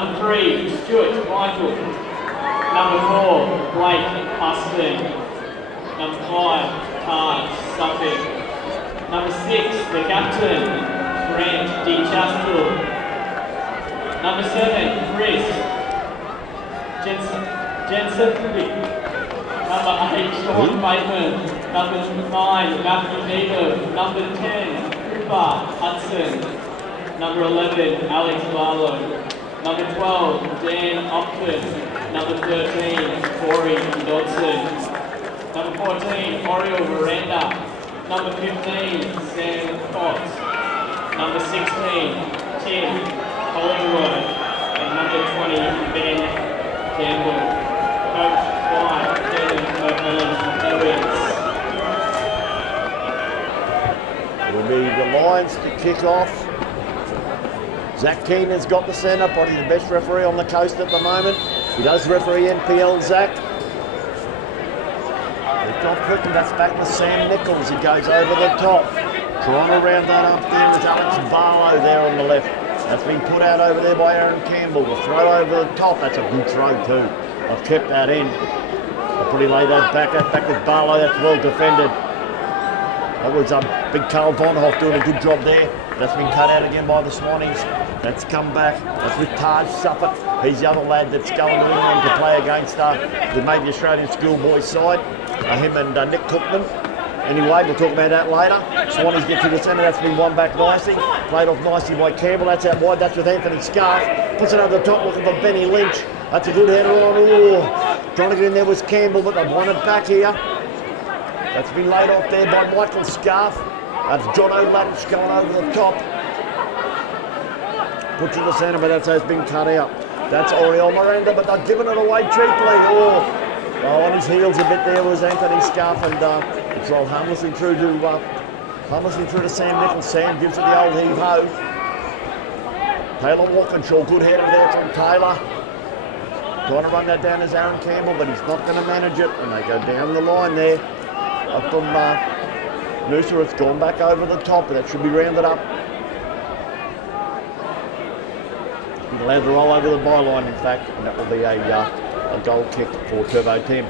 Number 3, Stuart Michael. Number 4, Blake Huston. Number 5, Taj Suffolk. Number 6, the captain, Grant D. Chastel. Number 7, Chris Jensen. Number 8, Sean Bateman. Number 9, Matthew Needham. Number 10, Cooper Hudson. Number 11, Alex Barlow. Number 12, Dan Upton. Number 13, Corey Dodson. Number 14, Oriel Miranda. Number 15, Sam Fox. Number 16, Tim Collingwood. And number 20, Ben Campbell. Coach by Kevin McMillan. It'll be the Lions to kick off. Zach Keenan's got the centre, probably the best referee on the coast at the moment. He does referee NPL, Zach. Got quick, and that's back to Sam Nichols. He goes over the top. Trying to round that up there with Alex Barlow there on the left. That's been put out over there by Aaron Campbell. The throw over the top, that's a good throw too. I've kept that in. I'll probably lay that back with Barlow. That's well defended. That was big Carl Vonhoff doing a good job there. That's been cut out again by the Swannies. That's come back. That's with Taj Suffolk. He's the other lad that's going to England to play against the maybe Australian schoolboys side. Him and Nick Cookman. Anyway, we'll talk about that later. Swannies get to the centre. That's been won back nicely. Played off nicely by Campbell. That's out wide. That's with Anthony Scarf. Puts it over the top looking for Benny Lynch. That's a good header on. Ooh. Trying to get in there was Campbell, but they've won it back here. That's been laid off there by Michael Scarf. That's John O'Ladich going over the top. Put to the centre, but that's how it's been cut out. That's Oriel Miranda, but they're giving it away cheaply. Oh, on his heels a bit there was Anthony Scarf, and it's rolled harmlessly through to Sam Nichols. Sam gives it the old heave-ho. Taylor Walkinshaw, good header there from Taylor. Trying to run that down as Aaron Campbell, but he's not going to manage it, and they go down the line there. Up from Noosa, it's gone back over the top, but that should be rounded up. He's allowed to roll over the byline, in fact, and that will be a goal kick for Turbo Tim.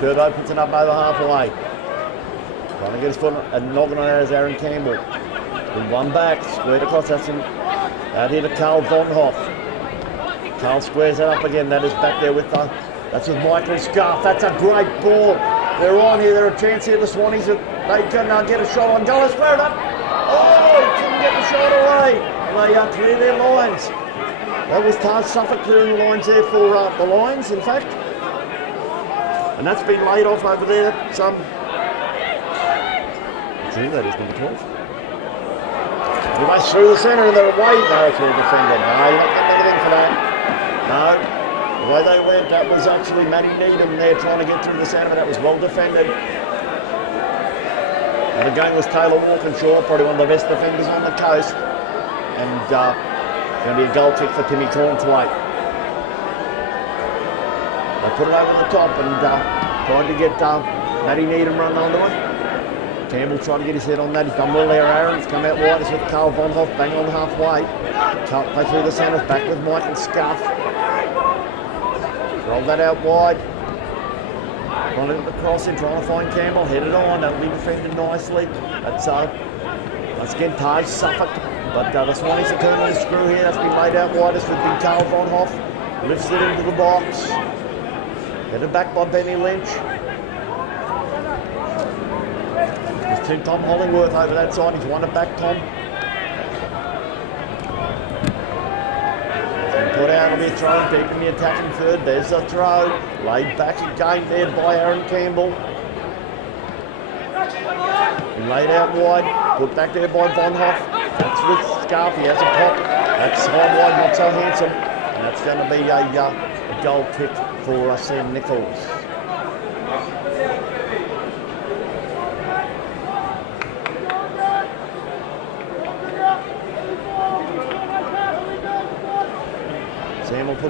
Turbo puts it up over halfway. Trying to get his foot and knocking on it as Aaron Campbell. With one back, squared across. That's out here to Carl Vonhoff. Carl squares that up again. That is back there with that's with Michael Scarf. That's a great ball. They're on here. They're a chance here. The Swannies, they can get a shot on goal. Square it up. Oh, he couldn't get the shot away. They clear their lines. That was Taj Suffolk clearing the lines there for the Lions, in fact. And that's been laid off over there. That is number 12. Anyway, through the centre and they're away. No, it's all defended. No, you're not getting anything for that. No. The way they went, that was actually Matty Needham there trying to get through the centre, but that was well defended. And again was Taylor Walkinshaw, probably one of the best defenders on the coast. And going to be a goal kick for Timmy Cornthwaite. They put it over the top and tried to get Matty Needham run onto it. Campbell trying to get his head on that. He's done well there, Aaron. It's come out wide. It's with Carl Vonhoff, bang on halfway. Can't play through the centre. Back with Michael Scarf. Roll that out wide. Trying to get the cross in, trying to find Campbell. Head it on. That'll be defended nicely. That's once again Taj Suffolk. But the Swannies are turning the screw here. That's been laid out wide. It's with big Carl Vonhoff. Lifts it into the box. Headed back by Benny Lynch. There's Tom Hollingworth over that side. He's won it back, Tom. And put out, it'll be a throw, deep in the attacking third. There's a throw. Laid back again there by Aaron Campbell. And laid out wide. Put back there by Vonhoff. That's with Scarf. He has a pop. That's high wide, not so handsome. And that's going to be a goal kick for Sam Nichols.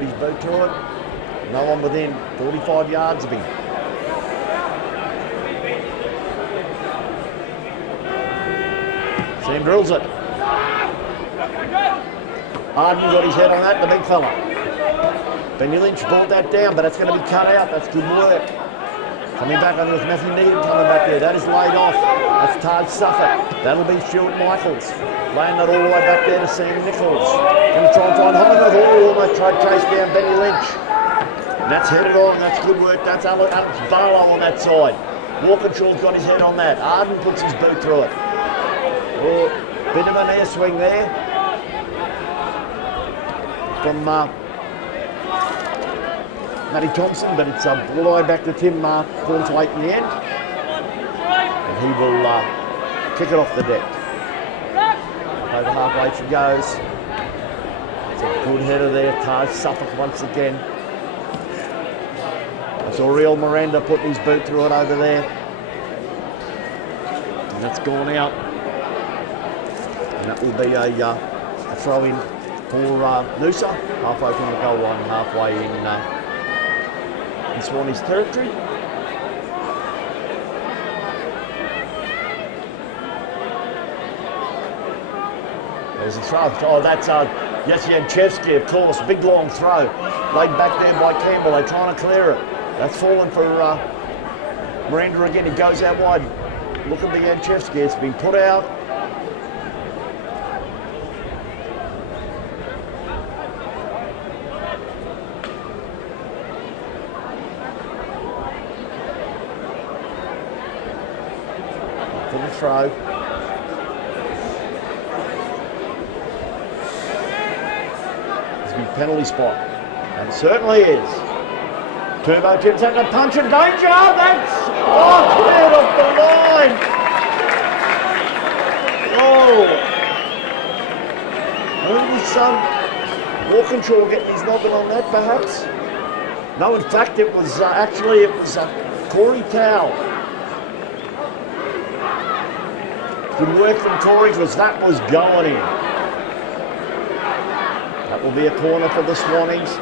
his boot to it. No one within 45 yards of him. Sam drills it. Arden got his head on that, the big fella. Benny Lynch brought that down, but it's going to be cut out. That's good work. Coming back on with Matthew Needham coming back there. That is laid off. That's Taj Suffolk. That'll be Stuart Michaels. Laying that all the way back there to Sam Nichols. Going to try and find Hollingworth. Almost tried to chase down Benny Lynch. And that's headed on. That's good work. That's Alex Barlow on that side. Walkinshaw's got his head on that. Arden puts his boot through it. Oh, bit of an air swing there from Matty Thompson, but it's all the way back to Tim Thornthwaite in the end. And he will kick it off the deck. Over halfway she goes. It's a good header there. Taj Suffolk once again. That's Oriel Miranda putting his boot through it over there. And that's gone out. And that will be a throw in for Noosa. Halfway from the goal line, halfway in Swanee's territory. There's a throw. Oh, that's Yacianchevsky, of course. Big long throw. Laid back there by Campbell. They're trying to clear it. That's fallen for Miranda again. He goes out wide. Looking for Yacianchevsky. It's been put out. For the throw. Penalty spot, and it certainly is. Turbo Tim's at the punch and danger. That's cleared off the line. Walkinshaw getting his noggin on that, perhaps. No, in fact, it was Corey Towell. Good work from Corey because that was going in. That will be a corner for the Swannies.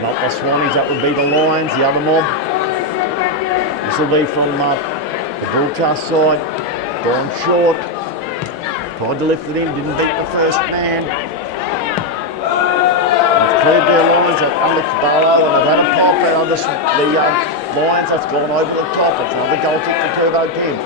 Not the Swannies, that would be the Lions, the other mob. This will be from the broadcast side. Gone short. Tried to lift it in, didn't beat the first man. They've cleared their lines at Alex Barlow and they've had a pop out of the Lions. That's gone over the top. It's another goal kick for Turbo Tim.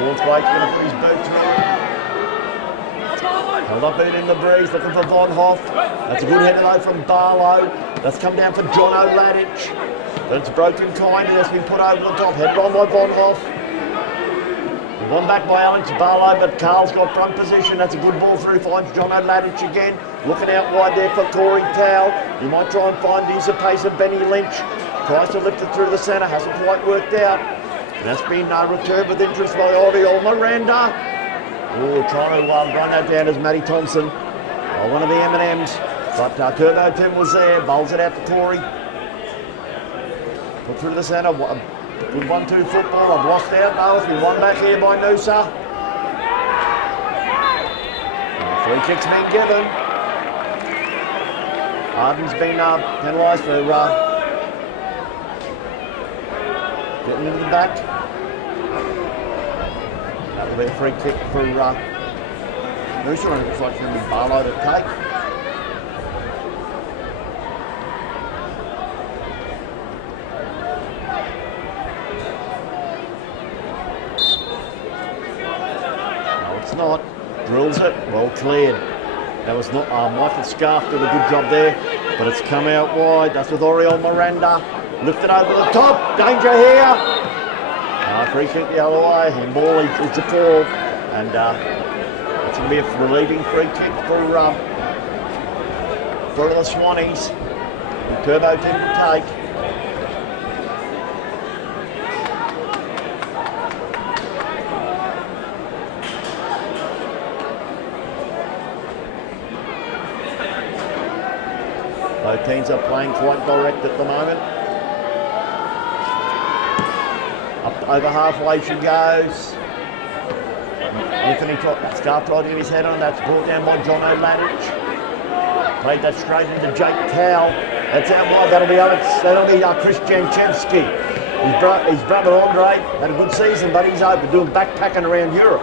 Thornthwaite's going to put his boot through. Held up in the breeze, looking for Von Hoff. That's a good header though from Barlow. That's come down for John O'Ladich. But it's broken kind and that's been put over the top. Headed on by Von Hoff. One back by Alex Barlow, but Carl's got front position. That's a good ball through, finds John O'Ladich again. Looking out wide there for Corey Towell. He might try and find the pace of Benny Lynch. Tries to lift it through the centre, hasn't quite worked out. And that's been returned with interest by Oriel Miranda. Oh, trying to run that down as Matty Thompson. One of the M&Ms. But Turbo Tim was there, bowls it out to Corey. Put through the centre. Good 1-2 football. I've lost out though. It's been won back here by Noosa. Free kick's been given. Arden's been penalised for getting into the back. That will be a free kick for Noosa, and it looks like it's going to be Barlow to take. No, it's not. Drills it, well cleared. That was not, Michael Scarf did a good job there, but it's come out wide. That's with Oriel Miranda. Lifted over the top, danger here. Free kick the other way, and ball it's a ball, and it's going to be a relieving free kick for the Swannies. Turbo Tim to take. Philippines are playing quite direct at the moment. Up over halfway she goes. Anthony Scarf tried to get his head on. That's brought down by John O'Ladich. Played that straight into Jake Towell. That's out wide. That'll be Chris Janchevsky. His brother Andre had a good season, but he's over doing backpacking around Europe.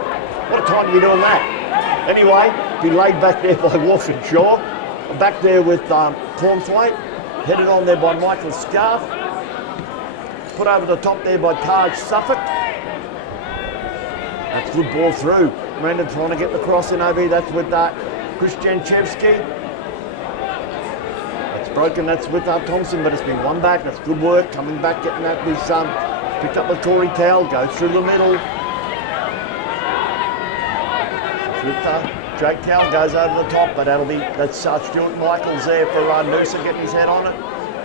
What a time to be doing that. Anyway, be laid back there by Walkinshaw. Back there with Cornthwaite. Headed on there by Michael Scarf. Put over the top there by Taj Suffolk. That's a good ball through. Miranda trying to get the cross in over here. That's with Chris Janchevsky. That's broken. That's with Thompson, but it's been one back. That's good work. Coming back, getting that with picked up with Corey Towell. Goes through the middle. With Jake Towell goes over the top, but that's Stuart Michaels there for Noosa getting his head on it.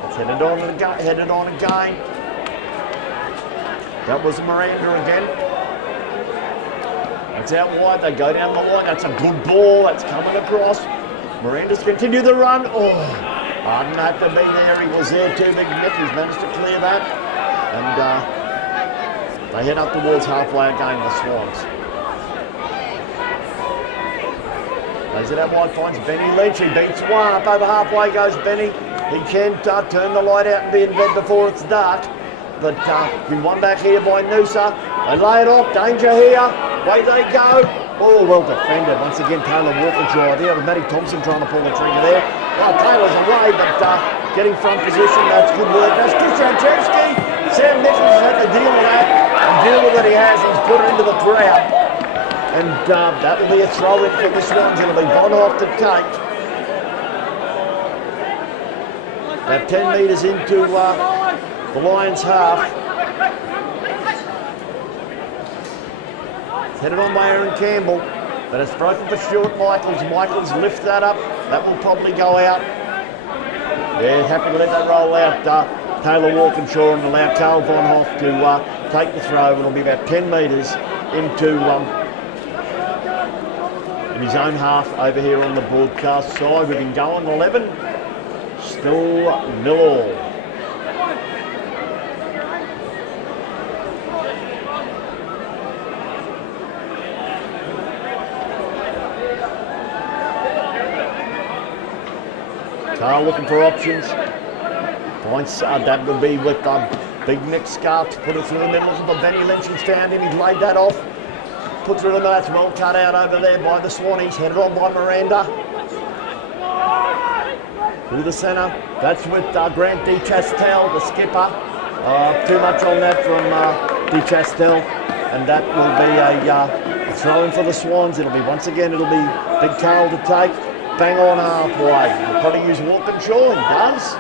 It's headed on again. That was Miranda again. It's out wide, they go down the line. That's a good ball, that's coming across. Miranda's continue the run. Oh, Arden had to be there, he was there too. Big Nick, he's managed to clear that. And they head up towards halfway again, the Swans. Plays it out wide, finds Benny Leach. He beats one, up over halfway goes Benny. He can turn the light out and be in bed before it's dark. But been one back here by Noosa. They lay it off, danger here. Away they go. Oh, well defended. Once again, Taylor Walkinshaw there. Matty Thompson trying to pull the trigger there. Well, Taylor's away, but getting front position. That's good work. That's Chris Janchevsky. Sam Nichols has had to deal with that. And deal with it he has. He's put it into the crowd. And that will be a throw-in for the Swans. It'll be Von off to take. About 10 metres into the Lions' half. It's headed on by Aaron Campbell, but it's broken for Stuart Michaels. Michaels lift that up. That will probably go out. They're happy to let that roll out. Taylor Walkinshaw and allow Carl Von Hoff to take the throw. It'll be about 10 metres into in his own half over here on the broadcast side. We've been going 11. Still 0-all. Carl looking for options. Points, that will be with Big Nick Scarf to put it through the middle. Looking for Benny Lynch, he's found him, he's laid that off. Put through the middle, that's well cut out over there by the Swannies. Headed on by Miranda. Through the centre, that's with Grant De Chastel, the skipper. Too much on that from De Chastel. And that will be a throw-in for the Swans. It'll be, once again, it'll be Big Carl to take. Bang on halfway. He'll probably use Walkinshaw, he does.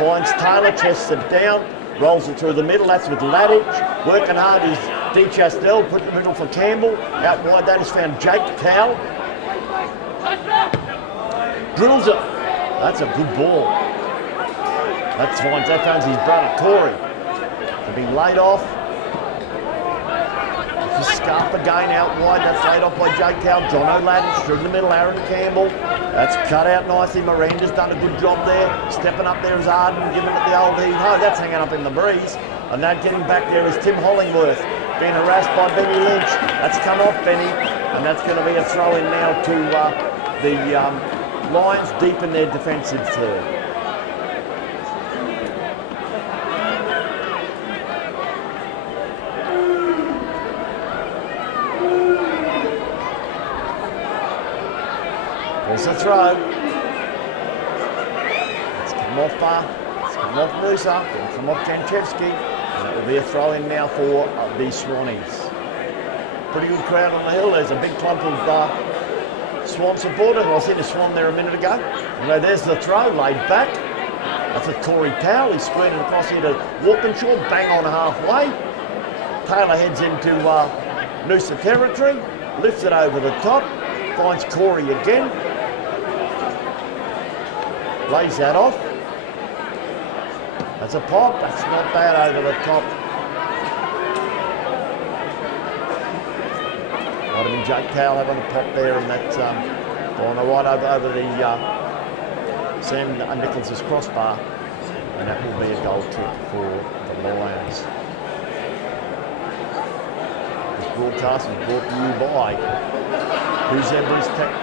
Finds Taylor, chests it down, rolls it through the middle. That's with Ladich. Working hard is De Chastel, put in the middle for Campbell. Out wide, that is found Jake Towell. Drills it. That's a good ball. That finds his brother Corey. To be laid off. Scarf again out wide. That's laid off by Jake Towell. John O'Ladich through the middle. Aaron Campbell. That's cut out nicely. Miranda's done a good job there. Stepping up there is Arden, giving it the old heave-ho. That's hanging up in the breeze. And that getting back there is Tim Hollingworth. Being harassed by Benny Lynch. That's come off Benny. And that's going to be a throw-in now to the Lions deep in their defensive third. There's a throw. It's come off Noosa. It'll come off Janchevsky. And it will be a throw in now for the Swannies. Pretty good crowd on the hill. There's a big clump of Swan supporters. I seen a Swan there a minute ago. Anyway, there's the throw laid back. That's with Corey Towell. He's squirting across here to Walkinshaw. Bang on halfway. Taylor heads into Noosa territory. Lifts it over the top. Finds Corey again. Lays that off. That's a pop. That's not bad over the top. Might have been Jake Towell having a pop there, and that's going right over the Sam Nichols' crossbar, and that will be a goal kick for the Lions. This broadcast is brought to you by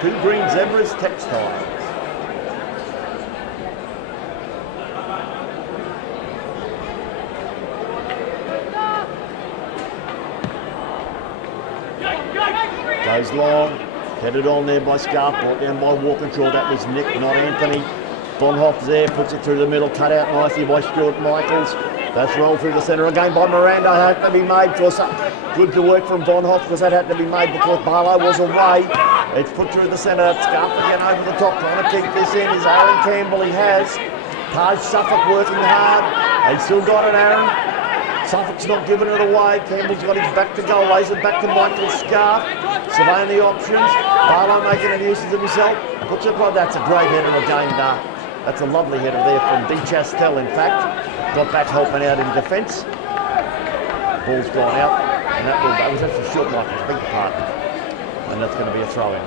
Two Green Zebras Textiles. Goes long, headed on there by Scarf, brought down by Walkinshaw. That was Nick, not Anthony. Bonhoff there, puts it through the middle, cut out nicely by Stuart Michaels. That's rolled through the centre again by Miranda. Had to be made for some good to work from Bonhoff because that had to be made because Barlow was away. It's put through the centre. Scarf again over the top, trying to keep this in. Is Aaron Campbell? He has. Taj Suffolk working hard. They still got it, Aaron. Suffolk's not giving it away. Campbell's got his back to goal. Lays it back to Michael Scarf. Surveying the options. Barlow making an use of himself. Puts it right. That's a great header again. That's a lovely header there from D. Chastel, in fact. Got back helping out in defence. Ball's gone out. And that was actually short Michael's big part. And that's going to be a throw-in.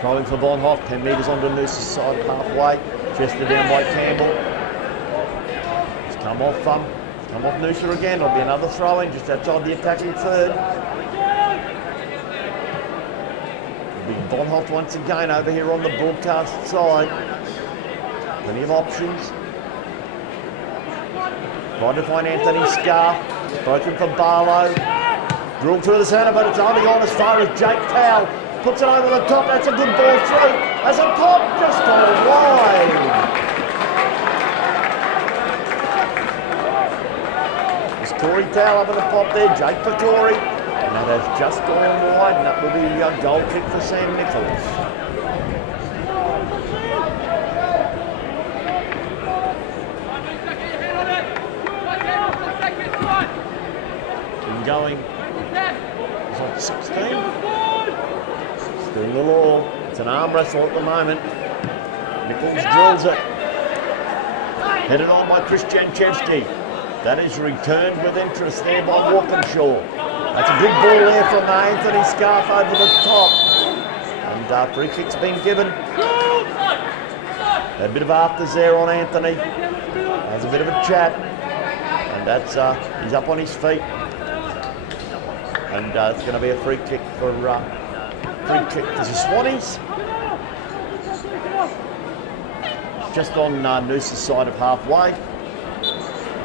Throwing for Bonhoff. 10 metres onto Noosa's side, halfway. Chested down by Campbell. It's come off Noosa again. It'll be another throw-in just outside the attacking third. It'll be Bonhoff once again over here on the broadcast side. Plenty of options. Trying to find Anthony Scarf. Broken for Barlow. Drilled through the centre, but it's only on as far as Jake Towell. Puts it over the top. That's a good ball through. As a pop, just gone wide. It's Corey Towell having a pop there. Jake for Corey. And that has just gone wide. And that will be a goal kick for Sam Nichols. Been going. It's like 16. Still in the law. It's an arm wrestle at the moment. Nichols drills it. Headed on by Chris Janchevsky. That is returned with interest there by Walkinshaw. That's a good ball there from Anthony Scarf over the top. And free kick's been given. A bit of afters there on Anthony. Has a bit of a chat. And that's he's up on his feet. And it's going to be a free kick for the Swannies. Just on Noosa's side of halfway.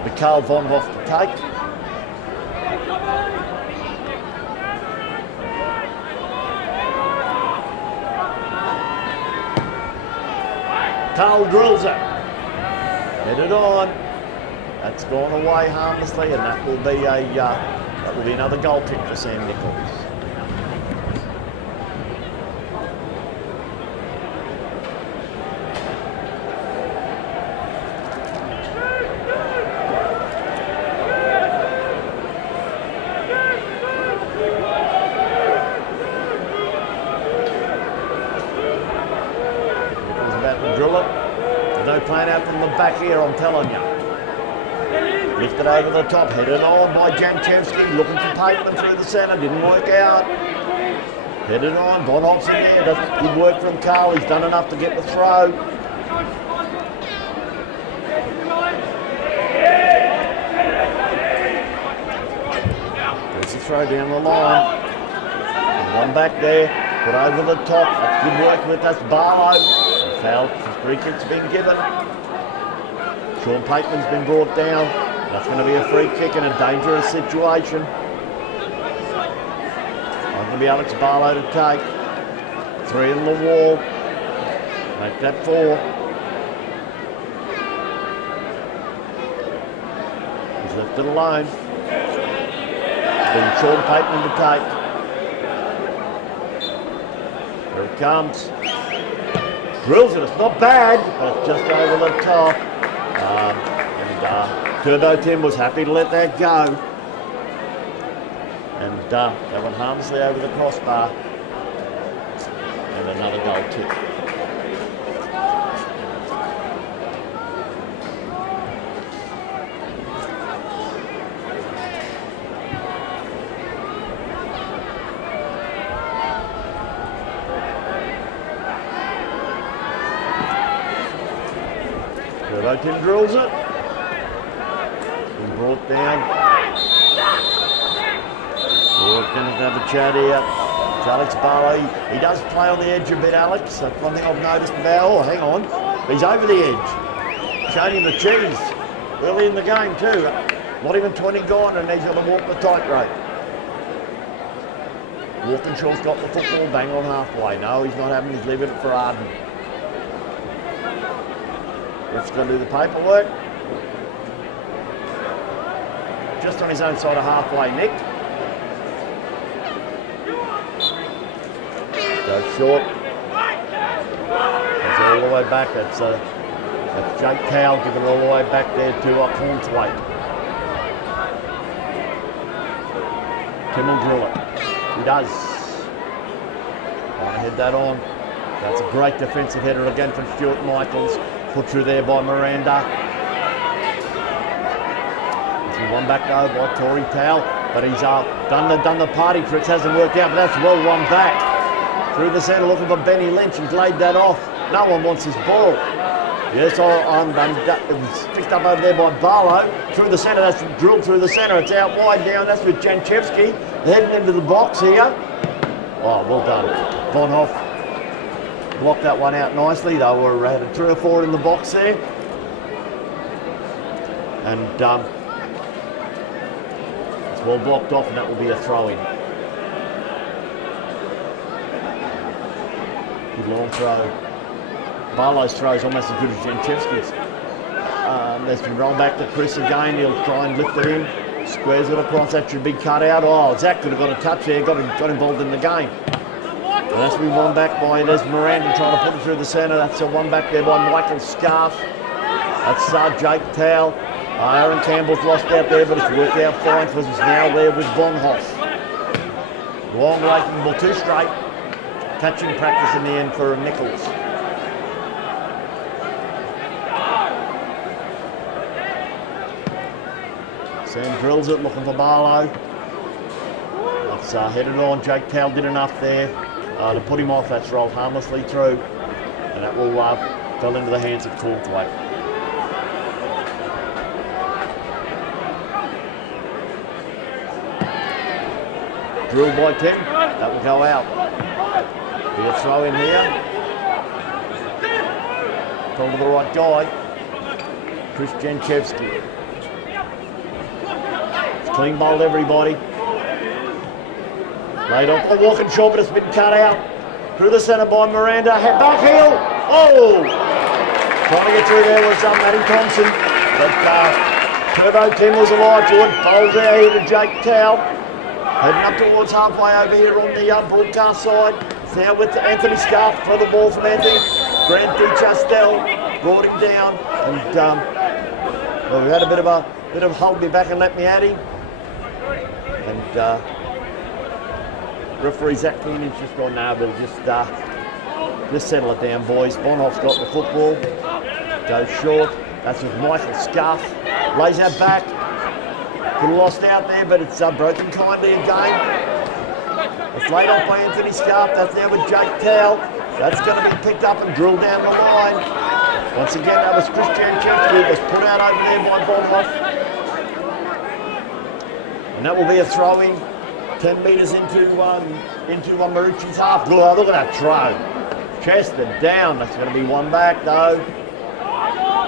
Mikhail Vonhoff to take. Carl drills it. Headed on. That's gone away harmlessly, and that will be another goal kick for Sam Nichols. Playing out from the back here, I'm telling you. Lifted over the top, headed on by Janchevsky, looking for Pateman through the centre, didn't work out. Headed on, Bonhoff's in there, that's good work from Carl, he's done enough to get the throw. There's the throw down the line. And one back there, put over the top, that's good work with that's Barlow. Foul. Free kick's been given. Sean Pateman's been brought down. That's going to be a free kick in a dangerous situation. Not going to be Alex Barlow to take. 3 in the wall. Make that 4. He's left it alone. Then Sean Pateman to take. Here it comes. Drills it, it's not bad, but it's just over the top. Turbo Tim was happy to let that go. And that went harmlessly over the crossbar. And another goal kick. Tim drills it. Been brought down. We're going to have a chat here. It's Alex Barlow. He does play on the edge a bit, Alex. That's one thing I've noticed about. Oh, hang on. He's over the edge. Showed him the cheese early in the game too. Not even 20 gone and he's going to walk the tightrope. Walkinshaw's got the football bang on halfway. No, he's not having, he's leaving it for Arden. Ref's going to do the paperwork. Just on his own side of halfway, Nick. Goes short. Goes all the way back. That's Jake Cowell giving it all the way back there to Cornthwaite. Tim will drill it. He does. Trying to head that on. That's a great defensive header again from Stuart Michaels. Put through there by Miranda. It's one back though by Tory Towell, but he's done the party tricks, hasn't worked out, but that's well run back. Through the centre looking for Benny Lynch, he's laid that off. No one wants his ball. Yes, it's picked up over there by Barlow. Through the centre, that's drilled through the centre. It's out wide down, that's with Janchevsky. Heading into the box here. Oh, well done. Bonhoff blocked that one out nicely. They had 3 or 4 in the box there. And it's well blocked off and that will be a throw-in. Good long throw. Barlow's throw is almost as good as Janchevsky's. There's been rolled back to Chris again. He'll try and lift it in. Squares it across. That should be cut out. Oh, Zach could have got a touch there. Got involved in the game. And that's been one back by, there's Miranda trying to put it through the centre. That's a one back there by Michael Scarf. That's Jake Towell. Aaron Campbell's lost out there, but it's worked out fine because he's now there with Von Hoff. Long raking ball, 2 straight. Catching practice in the end for Nichols. Sam drills it, looking for Barlow. That's headed on. Jake Towell did enough there to put him off. That's rolled harmlessly through. And that will fell into the hands of Cornthwaite. Drilled by Tim. That will go out. Be a throw in here. Gone to the right guy. Chris Janchevsky. Clean bowled everybody. Laid off the Walkinshaw, but it's been cut out. Through the centre by Miranda. Back heel. Oh! Trying to get through there was Matty Thompson. But Turbo Tim was alive to it. Bowls out here to Jake Towell. Heading up towards halfway over here on the broadcast side. It's now with Anthony Scarf for the ball from Anthony. Grant DiChastel brought him down. And well, we had a bit of hold me back and let me at him. And referee Zach Cleaning's just gone, now we'll just settle it down, boys. Bonhoff's got the football, goes short. That's with Michael Scarf. Lays that back. Could have lost out there, but it's broken kindly again. It's laid off by Anthony Scarf. That's there with Jake Towell. That's going to be picked up and drilled down the line. Once again, that was Chris Janchevsky. It was put out over there by Bonhoff. And that will be a throw-in, 10 metres into Marucci's half. Look at that throw. Chested down. That's going to be one back though.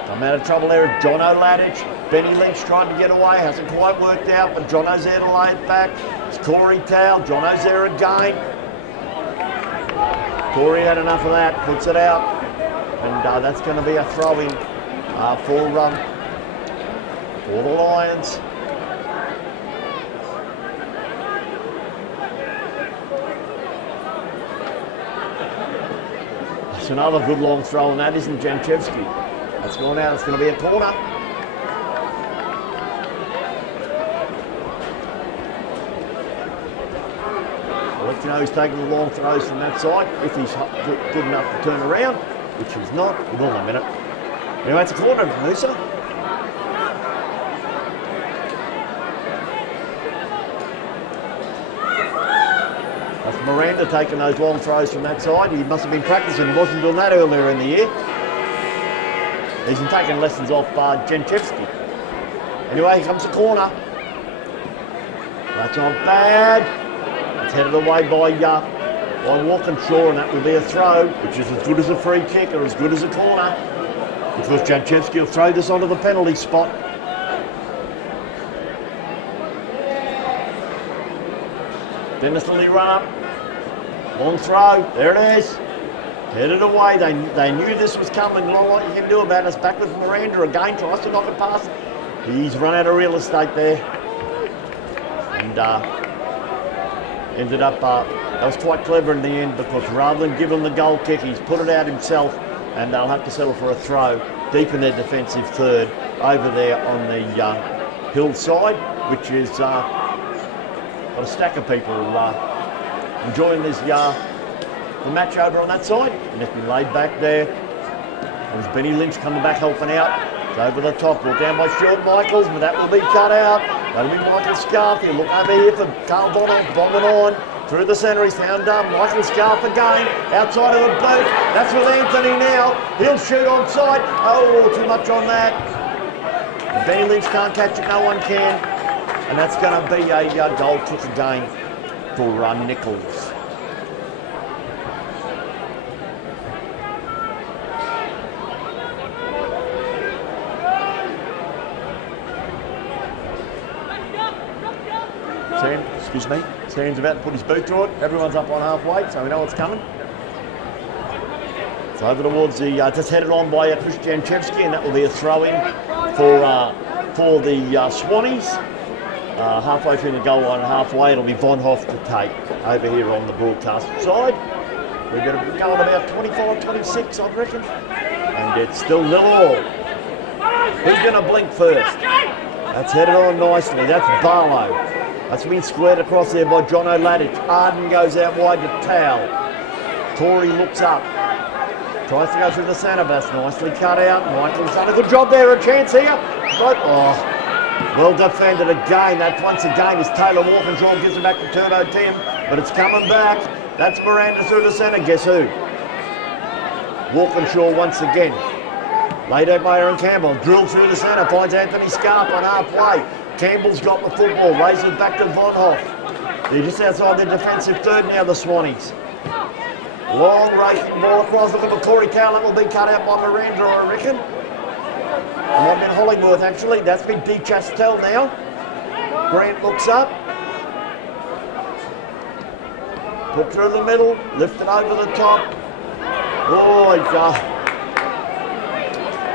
I'm out of trouble there. Jono Ladich. Benny Lynch trying to get away. Hasn't quite worked out, but Jono's there to lay it back. It's Corey Towell. Jono's there again. Corey had enough of that. Puts it out. And that's going to be a throw-in for the Lions. That's another good long throw, and that isn't Janchevsky. That's gone out. It's going to be a corner. I'll let you know who's taking the long throws from that side, if he's good enough to turn around, which he's not. Hold on a minute. Anyway, it's a corner, Musa. That's Miranda taking those long throws from that side. He must have been practicing. He wasn't doing that earlier in the year. He's been taking lessons off Janchevsky. Anyway, here comes the corner. That's not bad. It's headed away by Walkinshaw, and that will be a throw, which is as good as a free kick or as good as a corner. Because Janchevsky will throw this onto the penalty spot. Dennis Lilly run up. Long throw. There it is. Headed away. They knew this was coming. Not a lot you can do about it. It's back with Miranda again. Tries to knock it past. He's run out of real estate there. And ended up, that was quite clever in the end, because rather than give him the goal kick, he's put it out himself, and they'll have to settle for a throw deep in their defensive third over there on the hillside, which is got a stack of people enjoying this the match over on that side. And it's been laid back there. There's Benny Lynch coming back helping out. It's over the top, brought down by Stuart Michaels, but that will be cut out. That'll be Michael Scarf. He'll look over here for Carl Bonner, bombing on. Through the centre, he's found Michael Scarf again, outside of the boot. That's with Anthony now. He'll shoot on side. Oh, too much on that. Benny Lynch can't catch it, no one can. And that's going to be a goal kick again for Nichols. Sam's about to put his boot through it. Everyone's up on halfway, so we know what's coming. It's over towards the, just headed on by Chris Janchevsky, and that will be a throw-in for the Swannies. Halfway through the goal line and halfway, it'll be Von Hoff to take over here on the broadcast side. We're going to be going about 25-26, I reckon. And it's still 0-0. Who's going to blink first? That's headed on nicely. That's Barlow. That's been squared across there by John O'Ladich. Arden goes out wide to Towell. Torrey looks up. Tries to go through the centre, but that's nicely cut out. Michael's done a good job there. A chance here. But, well defended again. That once again is Taylor Walkinshaw. Gives it back to Turbo Tim. But it's coming back. That's Miranda through the centre. Guess who? Walkinshaw once again. Laid out by Aaron Campbell. Drilled through the centre. Finds Anthony Scarp on halfway. Campbell's got the football, raises it back to Von Hoff. They're just outside their defensive third now, the Swannies. Long racing ball across, look at the Corey Towell, that will be cut out by Miranda, I reckon. It might have been Hollingworth actually, that's been D. Chastel now. Grant looks up. Put through the middle, lifted over the top. Oh, it's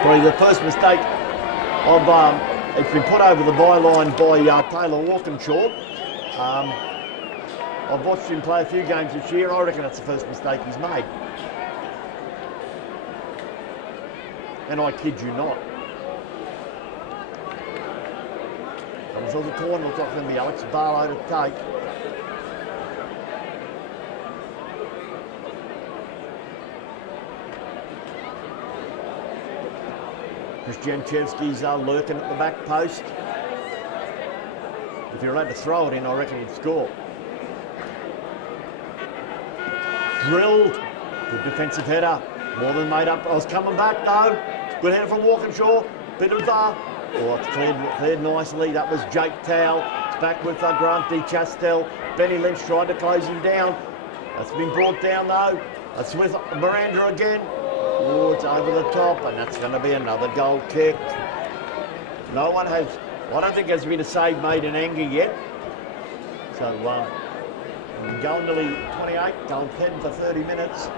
probably the first mistake of it's been put over the byline by Taylor Walkinshaw. I've watched him play a few games this year. I reckon that's the first mistake he's made. And I kid you not. Comes off the corner, looks like it's going to be Alex Barlow to take. Chris Janchevsky's lurking at the back post. If you're allowed to throw it in, I reckon he'd score. Drilled. Good defensive header. More than made up. I was coming back though. Good header from Walkinshaw. Bit of it's cleared nicely. That was Jake Towell. It's back with Grant D. Chastel. Benny Lynch tried to close him down. That's been brought down though. That's with Miranda again. Oh, it's over the top, and that's going to be another goal kick. No one has, I don't think there's been a save made in anger yet. So, goal nearly 28, goal 10 for 30 minutes.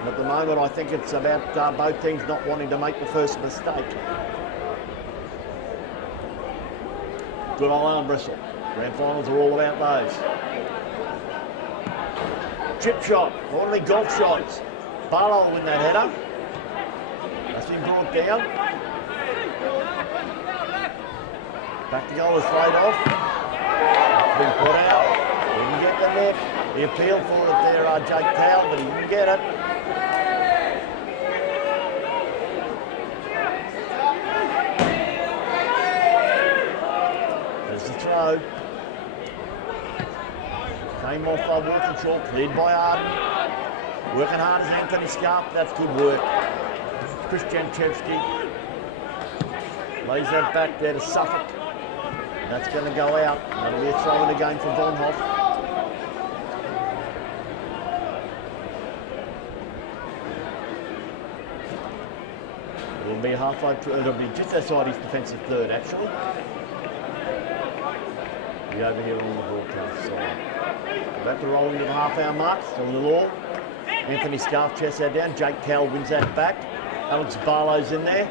And at the moment, I think it's about both teams not wanting to make the first mistake. Good old arm wrestle. Grand finals are all about those. Chip shot, ordinary golf shots. Barlow will win that header. That's been brought down. Back to goal is played off. It's been put out. Didn't get the net. He appealed for it there, Jake Towell, but he didn't get it. There's the throw. Came off Walkinshaw, cleared by Arden. Working hard as Anthony Scarp. That's good work. Chris Janchevsky lays that back there to Suffolk. That's going to go out. That'll be a throw in again for Von Hoff. It'll be halfway through. It'll be just outside his defensive third, actually. Be over here on the broadcast side. About to roll into the half-hour mark. Still a little all. Anthony Scarf chests that down. Jake Cowell wins that back. Alex Barlow's in there.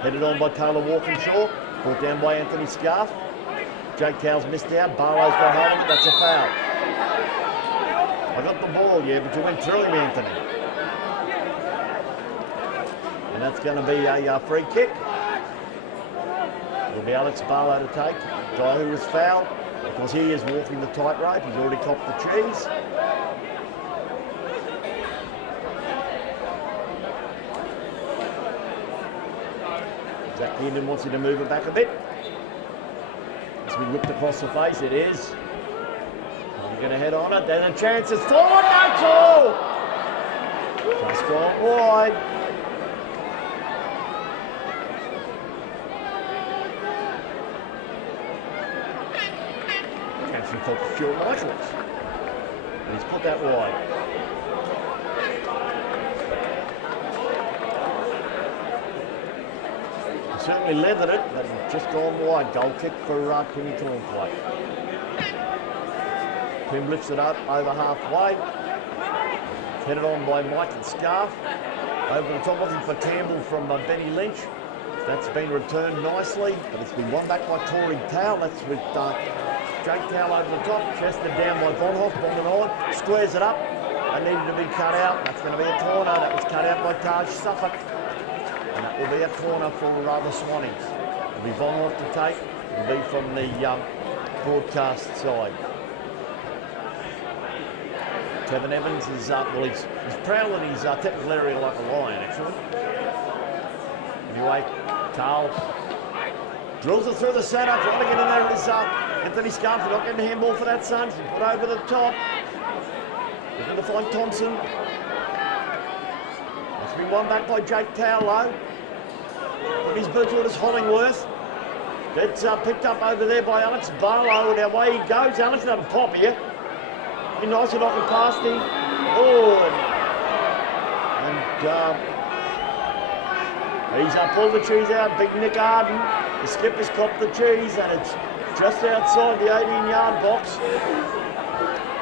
Headed on by Taylor Walkinshaw. Brought down by Anthony Scarf. Jake Cowell's missed out. Barlow's got hold of it. That's a foul. I got the ball, yeah, but you went through him, Anthony. And that's going to be a free kick. It'll be Alex Barlow to take. The guy who was fouled. Of course, he is walking the tightrope. He's already copped the cheese. Zach Keenan wants you to move it back a bit. As we whipped across the face, it is. We're going to head on it. There's a chance. It's forward. That's all. Just gone wide. Chance for Stuart Michaels. And he's put that wide. Certainly leathered it, but just gone wide. Goal kick for Timmy Cornthwaite. Tim lifts it up over halfway. Headed on by Michael Scarf. Over the top, looking for Campbell from Benny Lynch. That's been returned nicely, but it's been won back by Corey Towell. That's with Jake Towell over the top. Chested down by Von Hoff, bombing on. Squares it up. That needed to be cut out. That's going to be a corner. That was cut out by Taj Suffolk. And that will be a corner for the Swannies. It'll be Von Hoff to take. It'll be from the broadcast side. Kevin Evans is well, he's prowling his technical area like a lion, actually. Anyway, Carl drills it through the centre, trying to get in there. Is Anthony Scarf, not getting the handball for that, son. Put over the top. Looking to find Thompson. It's been won back by Jake Towlow. But his Birchwood is Hollingworth. That's picked up over there by Alex Barlow, and away he goes. Alex doesn't pop here. Be nice and knocking past him. Oh, and he's pulled the cheese out. Big Nick Arden. The skipper's copped the cheese, and it's just outside the 18-yard box.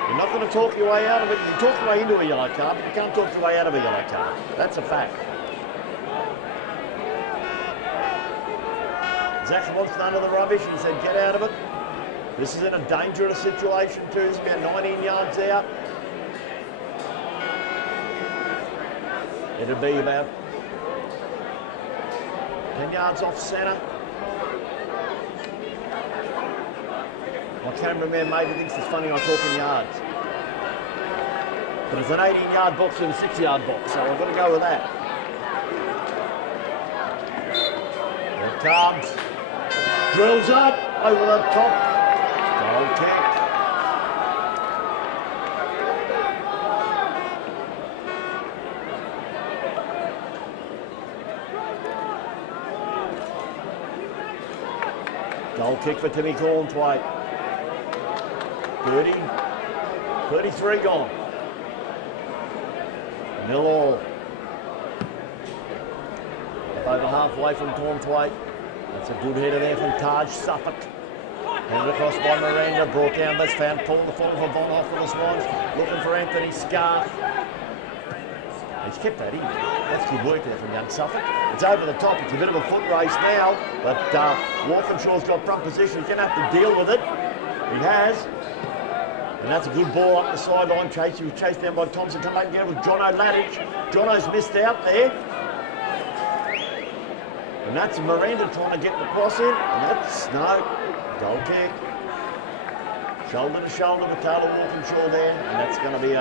You're not going to talk your way out of it. You can talk your way into a yellow card, but you can't talk your way out of a yellow card. That's a fact. Zach wants none of the rubbish. He said, get out of it. This is in a dangerous situation too. He's about 19 yards out. It'll be about 10 yards off centre. My cameraman maybe thinks it's funny I talk in yards. But it's an 18-yard box and a 6-yard box, so I've got to go with that. Here it comes. Drills up over the top. Goal kick. Goal kick for Timmy Cornthwaite. 33 gone. 0-all. Over halfway from Cornthwaite. That's a good header there from Taj Suffolk. Handed across by Miranda, brought down, that's found Paul the fall for Von Hoff for the Swans. Looking for Anthony Scarf. He's kept that in. That's good work there from young Suffolk. It's over the top, it's a bit of a foot race now, but Walkinshaw's got front position. He's going to have to deal with it. He has. And that's a good ball up the sideline. He was chased down by Thompson. Come back and get it with Jono Ladich. Jono's missed out there. And that's Miranda trying to get the cross in. And that's, no, goal kick. Shoulder to shoulder with Taylor Walkinshaw there. And that's going to be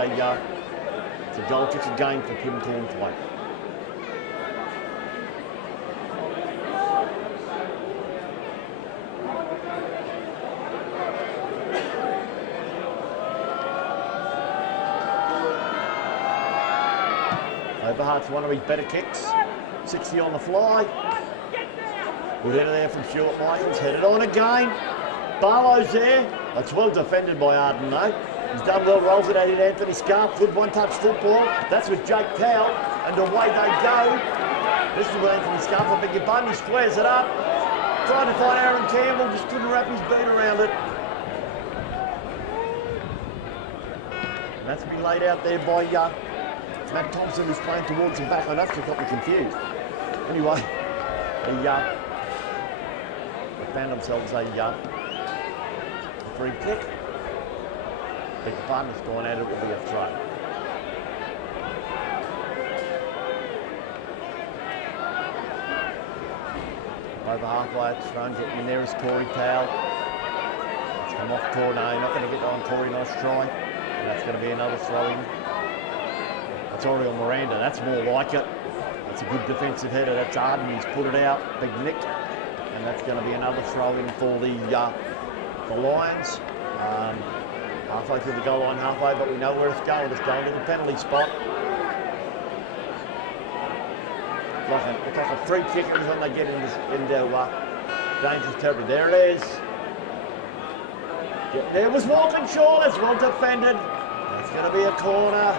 it's a goal kick again for Tim Cornthwaite. Overhart's one of his better kicks. 60 on the fly. Good header there from Stuart Michaels. Headed on again. Barlow's there. That's well defended by Arden though. He's done well, rolls it at Anthony Scarf. Good one-touch football. That's with Jake Towell. And away they go. This is with Anthony Scarf. I beg your pardon. He squares it up. Tried to find Aaron Campbell. Just couldn't wrap his beat around it. And that's been laid out there by Matt Thompson, who's playing towards the back. I know that's got me confused. Anyway, they found themselves a free kick. Beg your pardon, it's gone out, it will be a throw. Over halfway, it's thrown, getting in there is Corey Powell. It's come off Corey, no, not going to get on Corey, nice try. And that's going to be another throw-in. That's already on Miranda, that's more like it. That's a good defensive header, that's Arden, he's put it out, Big Nick. And that's going to be another throw-in for the Lions. Halfway through the goal line, halfway, but we know where it's going. It's going to the penalty spot. It's like a free kick every time they get into dangerous territory. There it is. Yep, there was Walkinshaw. That's well defended. That's going to be a corner.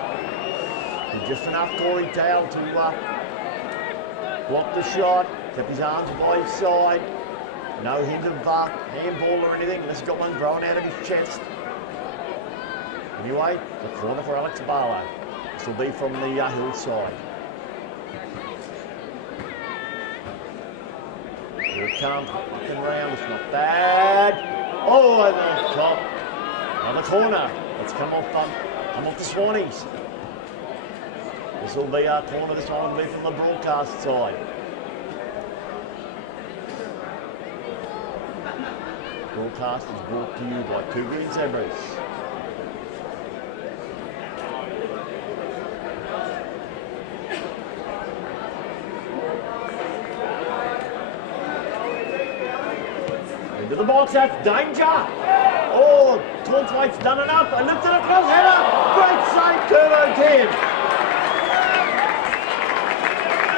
And just enough Corey Towell to block the shot. Kept his arms by his side. No hint of handball or anything. Unless he's got one growing out of his chest. Anyway, the corner for Alex Barlow. This will be from the hillside. Here it comes, looking around, it's not bad. Oh, over the top. Another corner. It's come off the Swannies. This will be our corner, this one will be from the broadcast side. Broadcast is brought to you by Two Green Zebras. Into the box, that's danger! Oh, Tornthwaite's done enough, and lifted across, header! Great save, Turbo Tim!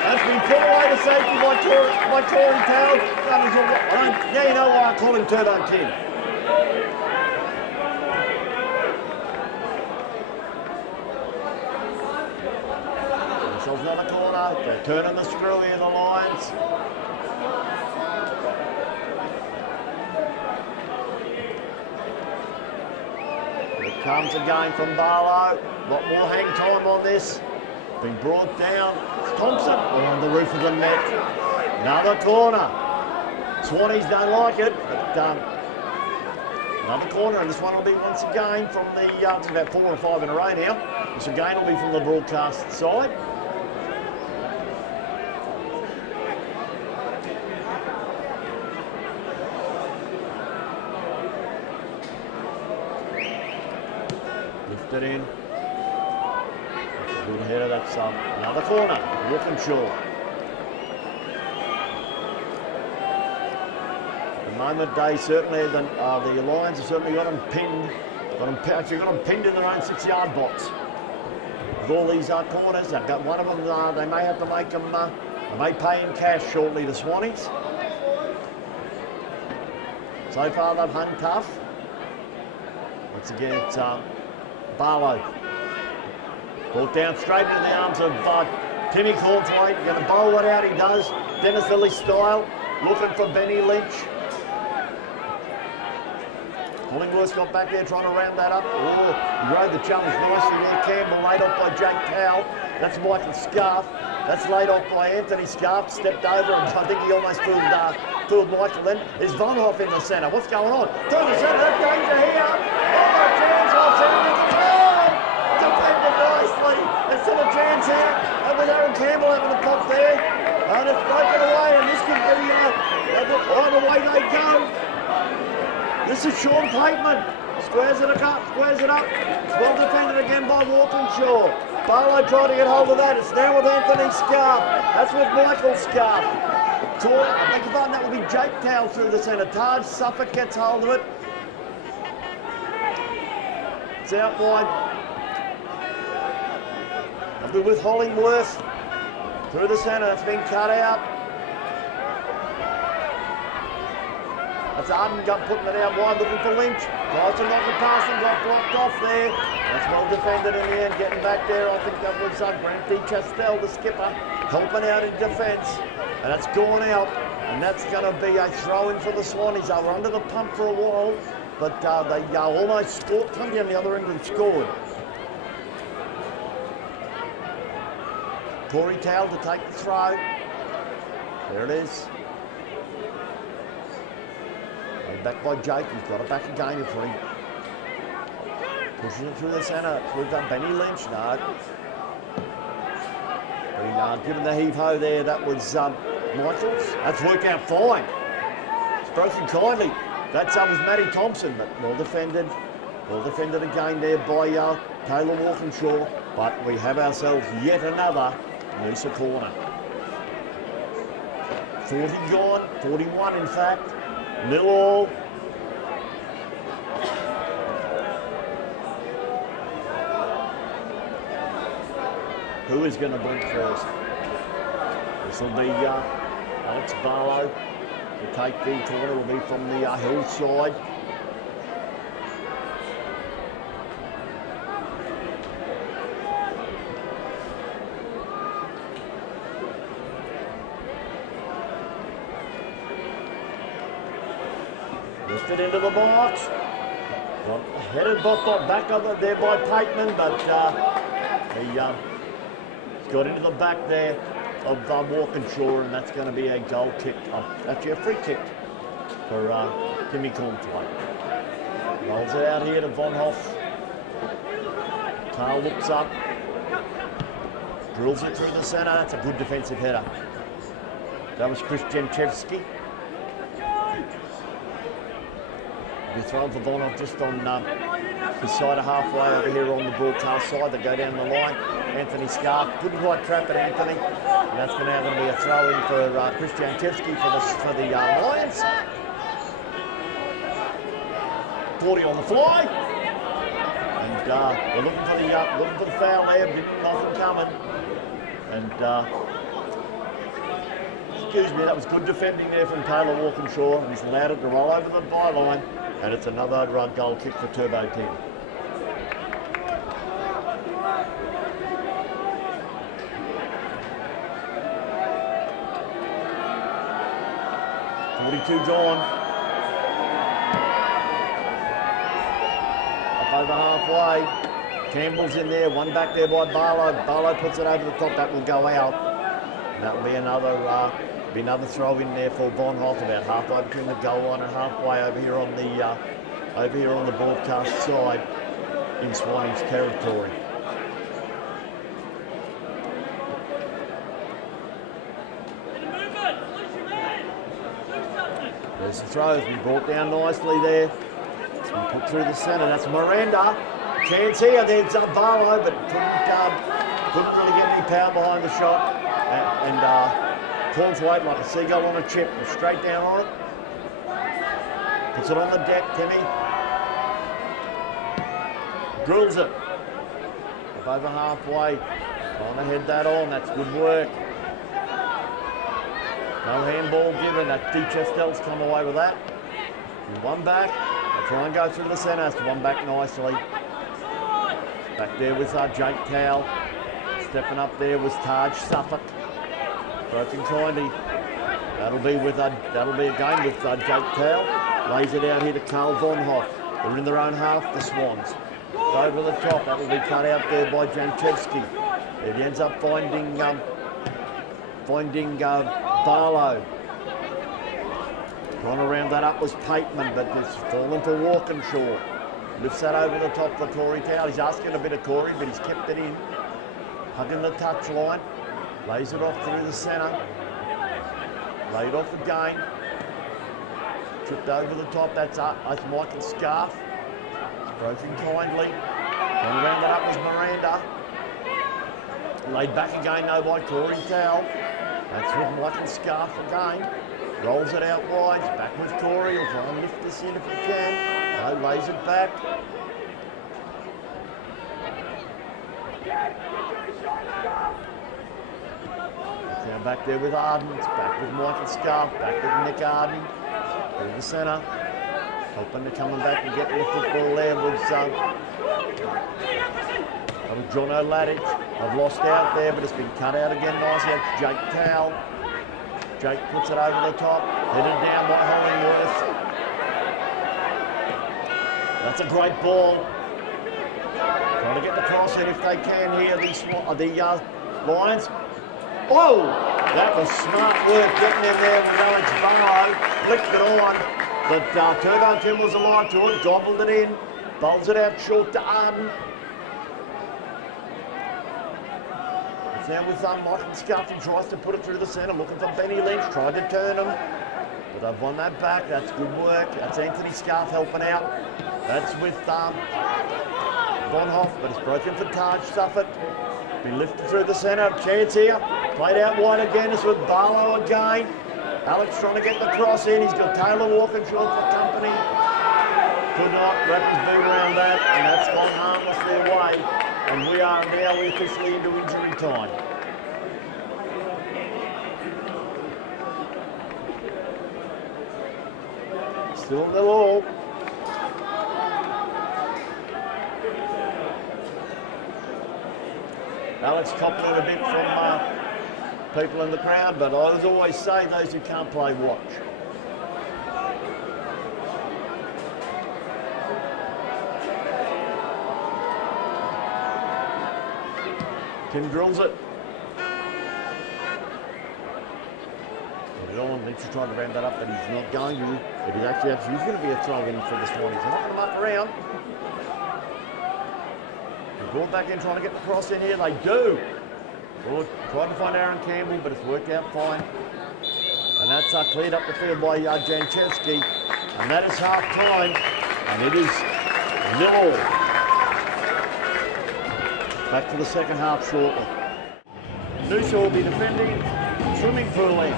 That's been put away to safety by Corey Towell. Now you know why I call him Turbo Tim. Themselves another corner, they're turning the screw here, the Lions. Comes again from Barlow. A lot more hang time on this. Been brought down. It's Thompson on the roof of the net. Another corner. Swannies don't like it, but another corner, and this one will be once again from the, it's about 4 or 5 in a row now. This again will be from the broadcast side. It in. That's a good header, that's another corner. Walkinshaw. At the moment, they certainly, the Lions have certainly got them pinned. Got them pinned in their own 6-yard box. With all these corners, they've got one of them, they may have to make them, they may pay in cash shortly, the Swannies. So far, they've hung tough. Once again, it's Barlow. Brought down straight into the arms of Timmy Cornthwaite. Going to bowl it out, he does. Dennis Lilly style. Looking for Benny Lynch. Hollingworth's got back there trying to round that up. Oh, he rode the challenge nicely there. Campbell laid off by Jake Towell. That's Michael Scarf. That's laid off by Anthony Scarf. Stepped over and I think he almost fooled Michael then. There's Vonhoff in the centre. What's going on? Through the centre, that's danger here. Oh, chance off centre. Defended nicely. There's still a chance here. And with Aaron Campbell having the pop there. And it's broken away, and this could be the way they go. This is Sean Pateman. Squares it up. It's well defended again by Walkinshaw. Barlow tried to get hold of that. It's now with Anthony Scarf. That's with Michael Scarf. I beg your pardon, that will be Jake Towell through the centre. Taj Suffolk gets hold of it. It's out wide. I'll be with Hollingworth. Through the centre, it's been cut out. That's Arden got putting it out wide, looking for Lynch. Tries to knock it past him, got blocked off there. That's well defended in the end, getting back there. I think that was Grant De Chastel, the skipper, helping out in defence. And that's gone out, and that's going to be a throw-in for the Swannies. They were under the pump for a while, but they almost scored, come down the other end and scored. Corey Towle to take the throw. There it is. Back by Jake, he's got it back again if he pushes it through the centre. We've got Benny Lynch, no. Been given the heave-ho there, that was Michaels. That's worked out fine. It's broken kindly. That's was Matty Thompson, but well defended. Well defended again there by Taylor Walkinshaw. But we have ourselves yet another Noosa corner. 40 gone, 41 in fact. 0-all. Who is going to blink first? This will be Alex Barlow to take the corner. Will be from the hillside. Lifted into the box. Headed back over there by Pateman, but he got into the back there of Walkinshaw, and that's going to be a goal kick. Actually, a free kick for Timmy Cornflake. Rolls it out here to Von Hoff. Carl looks up. Drills it through the centre. That's a good defensive header. That was Chris Jenchevsky. You're throwing for Von Hoff just on the side of halfway over here on the broadcast side. They go down the line. Anthony Scarf couldn't quite trap it, Anthony. And that's now going to be a throw-in for Chris Janchevsky for the Lions. 40 on the fly. And we're looking for the foul there, but nothing coming. And excuse me, that was good defending there from Taylor Walkinshaw. And he's allowed it to roll over the byline. And it's another goal kick for Turbo 10. Gone. Up over halfway. Campbell's in there, one back there by Barlow. Barlow puts it over the top, that will go out. And that will be another throw in there for Von Hoff, about halfway between the goal line and halfway over here on the broadcast side in Swannies territory. There's the throw, it's been brought down nicely there. It's been put through the centre, that's Miranda. Chance here, there's Barlow, but couldn't really get any power behind the shot. And Cornflake like a seagull on a chip, straight down on it. Puts it on the deck, Timmy. Drills it. Up over halfway. Trying to head that on, that's good work. No handball given. That De Chastel's come away with that. One back. They try and go through the centre. It's one back nicely. Back there with Jake Towle. Stepping up there was Taj Suffolk. Broken kindly. That'll be again with Jake Towle. Lays it out here to Carl Von Hoff. They're in their own half, the Swans. Over the top. That will be cut out there by Janchevsky. It ends up finding Barlow. Trying to round that up was Pateman, but it's fallen for Walkinshaw. Lifts that over the top for Corey Towle. He's asking a bit of Corey, but he's kept it in. Hugging the touchline. Lays it off through the centre. Laid off again. Tripped over the top. That's Michael Scarf. Broken kindly. And round that up was Miranda. Laid back again though by Corey Towle. That's with Michael Scarf again. Rolls it out wide. Back with Corey. He'll try and lift this in if he can. No, lays it back. back there with Arden. It's back with Michael Scarf. Back with Nick Arden. In the centre. Hoping they're coming back and getting the football there was John O'Ladich. I've lost out there, but it's been cut out again nicely. That's Jake Towell. Jake puts it over the top. Headed down by Hollingworth. That's a great ball. Trying to get the cross in if they can here, the Lions. Oh, that was smart work getting in there with Alex Barrow. Flicked it on. But Turbo and Tim was alive to it, gobbled it in, bowls it out short to Arden. It's now with Michael Scuff, and tries to put it through the centre, looking for Benny Lynch, tried to turn him. But they've won that back, that's good work. That's Anthony Scarf helping out. That's with Von Hoff, but it's broken for Taj Suffett. Been lifted through the centre, chance here. Played out wide again, it's with Barlow again. Alex trying to get the cross in. He's got Taylor walking short for company. Could not wrap his boot around that, and that's gone harmlessly away. And we are now officially into injury time. Still nil all. Alex copping it a bit from people in the crowd, but I always say those who can't play watch. Tim drills it. Lynch is trying to round that up, but he's not going to. But he's going to be a throw-in for the Swannies. They're not going to muck around. They're brought back in trying to get the cross in here. They do. Well, tried to find Aaron Campbell, but it's worked out fine. And that's cleared up the field by Janchevsky. And that is half time. And it is 0. Back to the second half shortly. Noosa will be defending. Swimming pool end.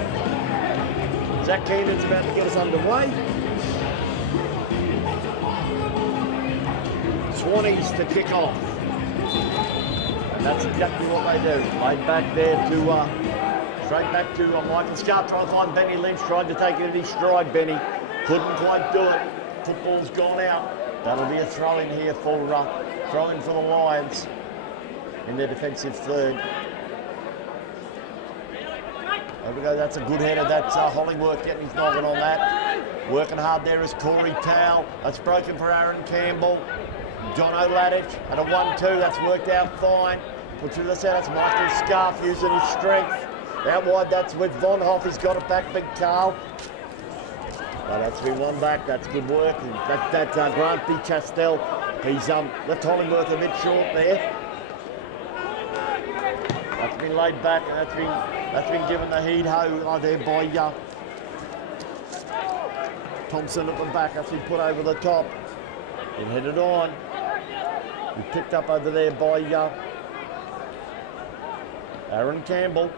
Zach Keenan's about to get us underway. Swannies to kick off. And that's exactly what they do. Laid back there to, straight back to Michael Scarf, trying to find Benny Lynch, tried to take it in his stride, Benny. Couldn't quite do it. Football's gone out. That'll be a throw in here for, throw in for the Lions in their defensive third. There we go, that's a good header. That's Hollingworth getting his noggin on that. Working hard there is Corey Towell. That's broken for Aaron Campbell. John O'Ladich at a 1-2. That's worked out fine. Put through the centre. That's Michael Scarf using his strength. Out wide, that's with Von Hoff. He's got it back, Big Carl. But that's been one back. That's good work. And that Grant B. Chastel, he's left Hollingworth a bit short there. That's been laid back, and that's been given the heat-ho there by Thompson at the back. That's been put over the top. Been headed on. Been picked up over there by Aaron Campbell.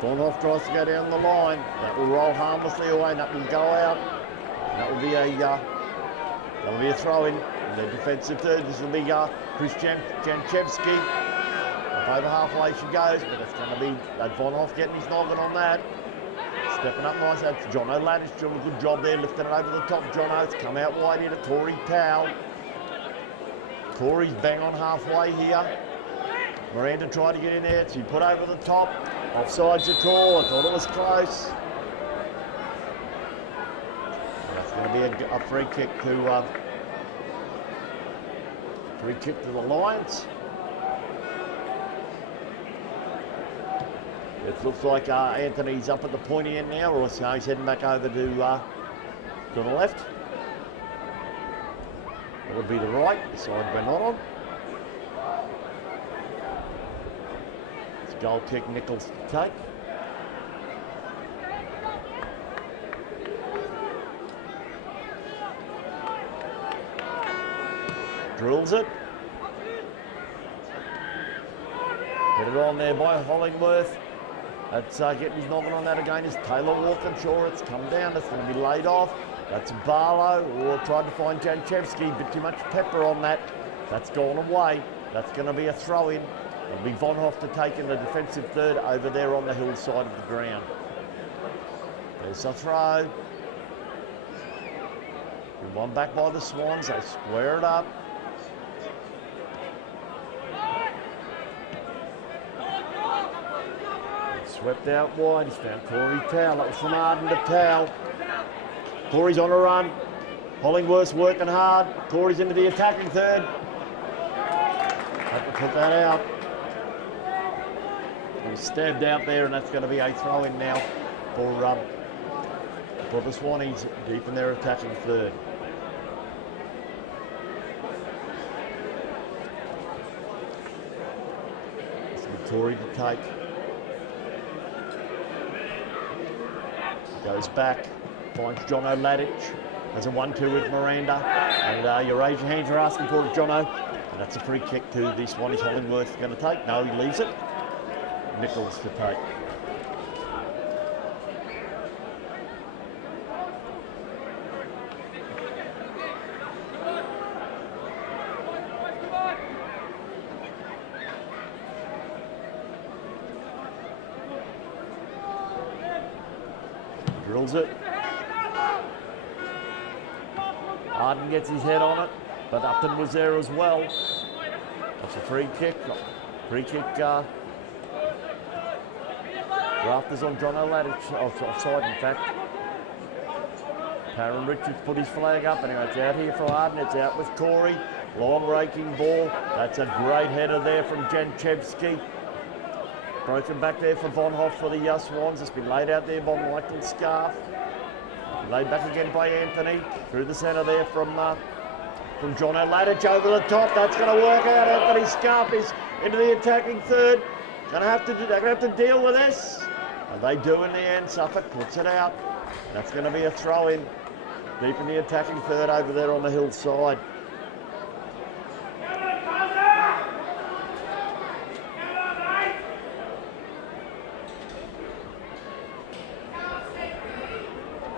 Thornhoff tries to go down the line. That will roll harmlessly away, and that will go out. That will be a throw-in. The defensive third. This will be Chris Janchevsky. Over halfway she goes, but it's going to be Von Hoff getting his noggin on that. Stepping up nice. That's John O'Ladich doing a good job there, lifting it over the top. John Oates come out wide here to Corey Towell. Corey's bang on halfway here. Miranda tried to get in there. She put over the top. Offside's a call. I thought it was close. That's going to be a free kick to the Lions. It looks like Anthony's up at the pointy end now, or so he's heading back over to the left. That would be the right, the side we're not on. It's a goal kick, Nichols to take. Drills it. Put it on there by Hollingworth. That's getting his noggin on that again is Taylor Walkinshaw. It's come down, it's going to be laid off. That's Barlow, or tried to find Janchevsky, bit too much pepper on that. That's gone away. That's going to be a throw-in. It'll be Von Hoff to take in the defensive third over there on the hillside of the ground. There's a throw. One back by the Swans, they square it up. Swept out wide, he's found Corey Towell. That was from Arden to Towell. Corey's on a run. Hollingworth's working hard. Corey's into the attacking third. Have to put that out. He's stabbed out there, and that's going to be a throw in now for the Swannies deep in their attacking third. It's Tory to take. Goes back, finds Jono Ladich. There's a 1-2 with Miranda. And you raise your hands, you're asking for it, Jono. And that's a free kick to the Swannies. Hollingworth going to take. No, he leaves it. Nichols to take. Drills it. Arden gets his head on it, but Upton was there as well. That's a free kick. Free kick. Rafters on John O'Ladich. Offside, in fact. Taron Richards put his flag up. Anyway, it's out here for Arden. It's out with Corey. Long raking ball. That's a great header there from Janchevsky. Broken back there for Von Hoff for the Swans. It's been laid out there by Michael Scarf. Laid back again by Anthony. Through the centre there from John O'Ladich over the top. That's going to work out. Anthony Scarf is into the attacking third. They're going to have to deal with this. And they do in the end. Suffolk puts it out. That's going to be a throw in deep in the attacking third over there on the hillside.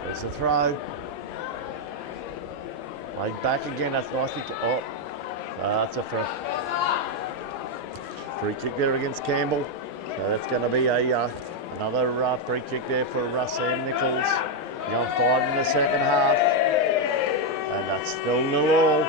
There's the throw. Laid back again. That's nicely. That's a free kick there against Campbell. So that's going to be another free kick there for Sam Nichols. Going 5 in the second half. And that's still 0-0.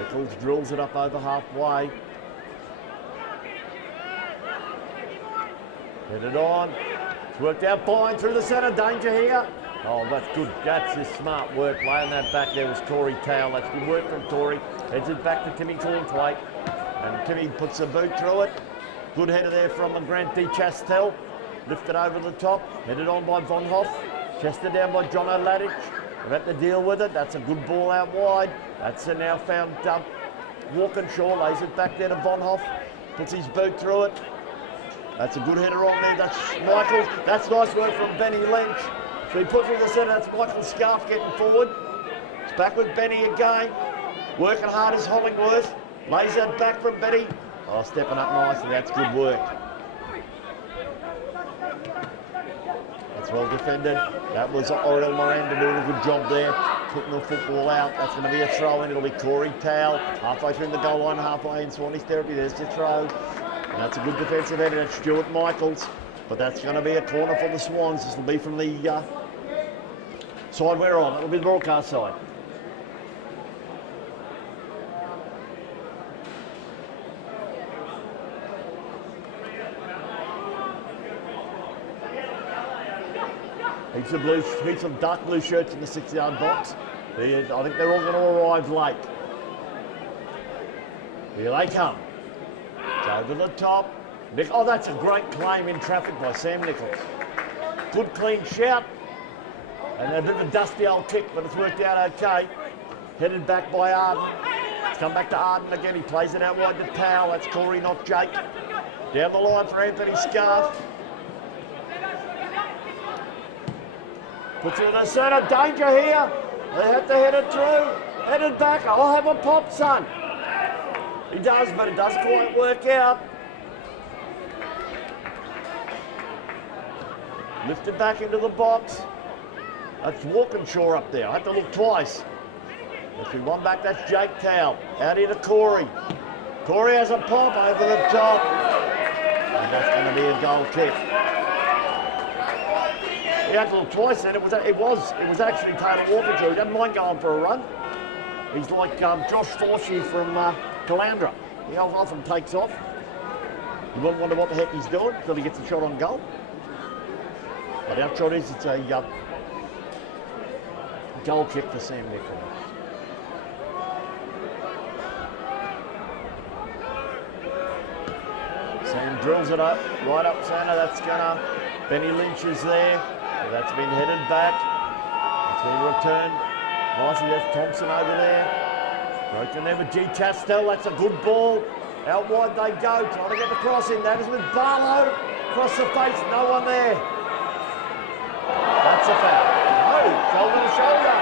Nichols drills it up over halfway. Hit it on. It's worked out fine through the centre. Danger here. Oh, that's good. That's just smart work. Laying that back there was Corey Towell. That's good work from Corey. Heads it back to Timmy Cornthwaite. And Timmy puts a boot through it. Good header there from Grant D. Chastel. Lifted over the top. Headed on by Von Hoff. Chested down by John O'Ladich. They've had to deal with it. That's a good ball out wide. That's now found Walkinshaw. Lays it back there to Von Hoff. Puts his boot through it. That's a good header on there. That's Michael. That's nice work from Benny Lynch. So he put through the centre. That's Michael Scarf getting forward. It's back with Benny again. Working hard as Hollingworth. Lays that back from Benny. Oh, stepping up nicely. That's good work. That's well defended. That was Oriel Miranda doing a good job there. Putting the football out. That's going to be a throw in. It'll be Corey Towell. Halfway through the goal line, halfway in Swannies territory. There's the throw. And that's a good defensive header. That's Stuart Michaels. But that's going to be a corner for the Swans. This will be from the side we're on. It'll be the broadcast side. Heaps of dark blue shirts in the 6-yard box. I think they're all going to arrive late. Here they come. It's over the top. Oh, that's a great claim in traffic by Sam Nichols. Good clean shout. And a bit of a dusty old kick, but it's worked out okay. Headed back by Arden. It's come back to Arden again. He plays it out wide to Towell. That's Corey, not Jake. Down the line for Anthony Scarf. Puts it in the centre. Danger here. They have to head it through. Headed back. I'll have a pop, son. He does, but it doesn't quite work out. Lifted back into the box. That's Walkinshaw up there. I had to look twice. If we one back, that's Jake Towell. Out here to Corey. Corey has a pop over the top. And that's going to be a goal kick. He had to look twice then. It was actually Taylor Walkinshaw. He doesn't mind going for a run. He's like Josh Forsey from Caloundra. He often takes off. You wouldn't wonder what the heck he's doing until he gets a shot on goal. But our shot is it's a goal kick for Sam Nichols. Sam drills it up, right up centre. That's gonna. Benny Lynch is there. That's been headed back. It's been returned. Nicely, that's Thompson over there. Broken there with G. Chastel. That's a good ball. Out wide they go, trying to get the cross in. That is with Barlow. Across the face, no one there. That's a foul. No, shoulder to shoulder.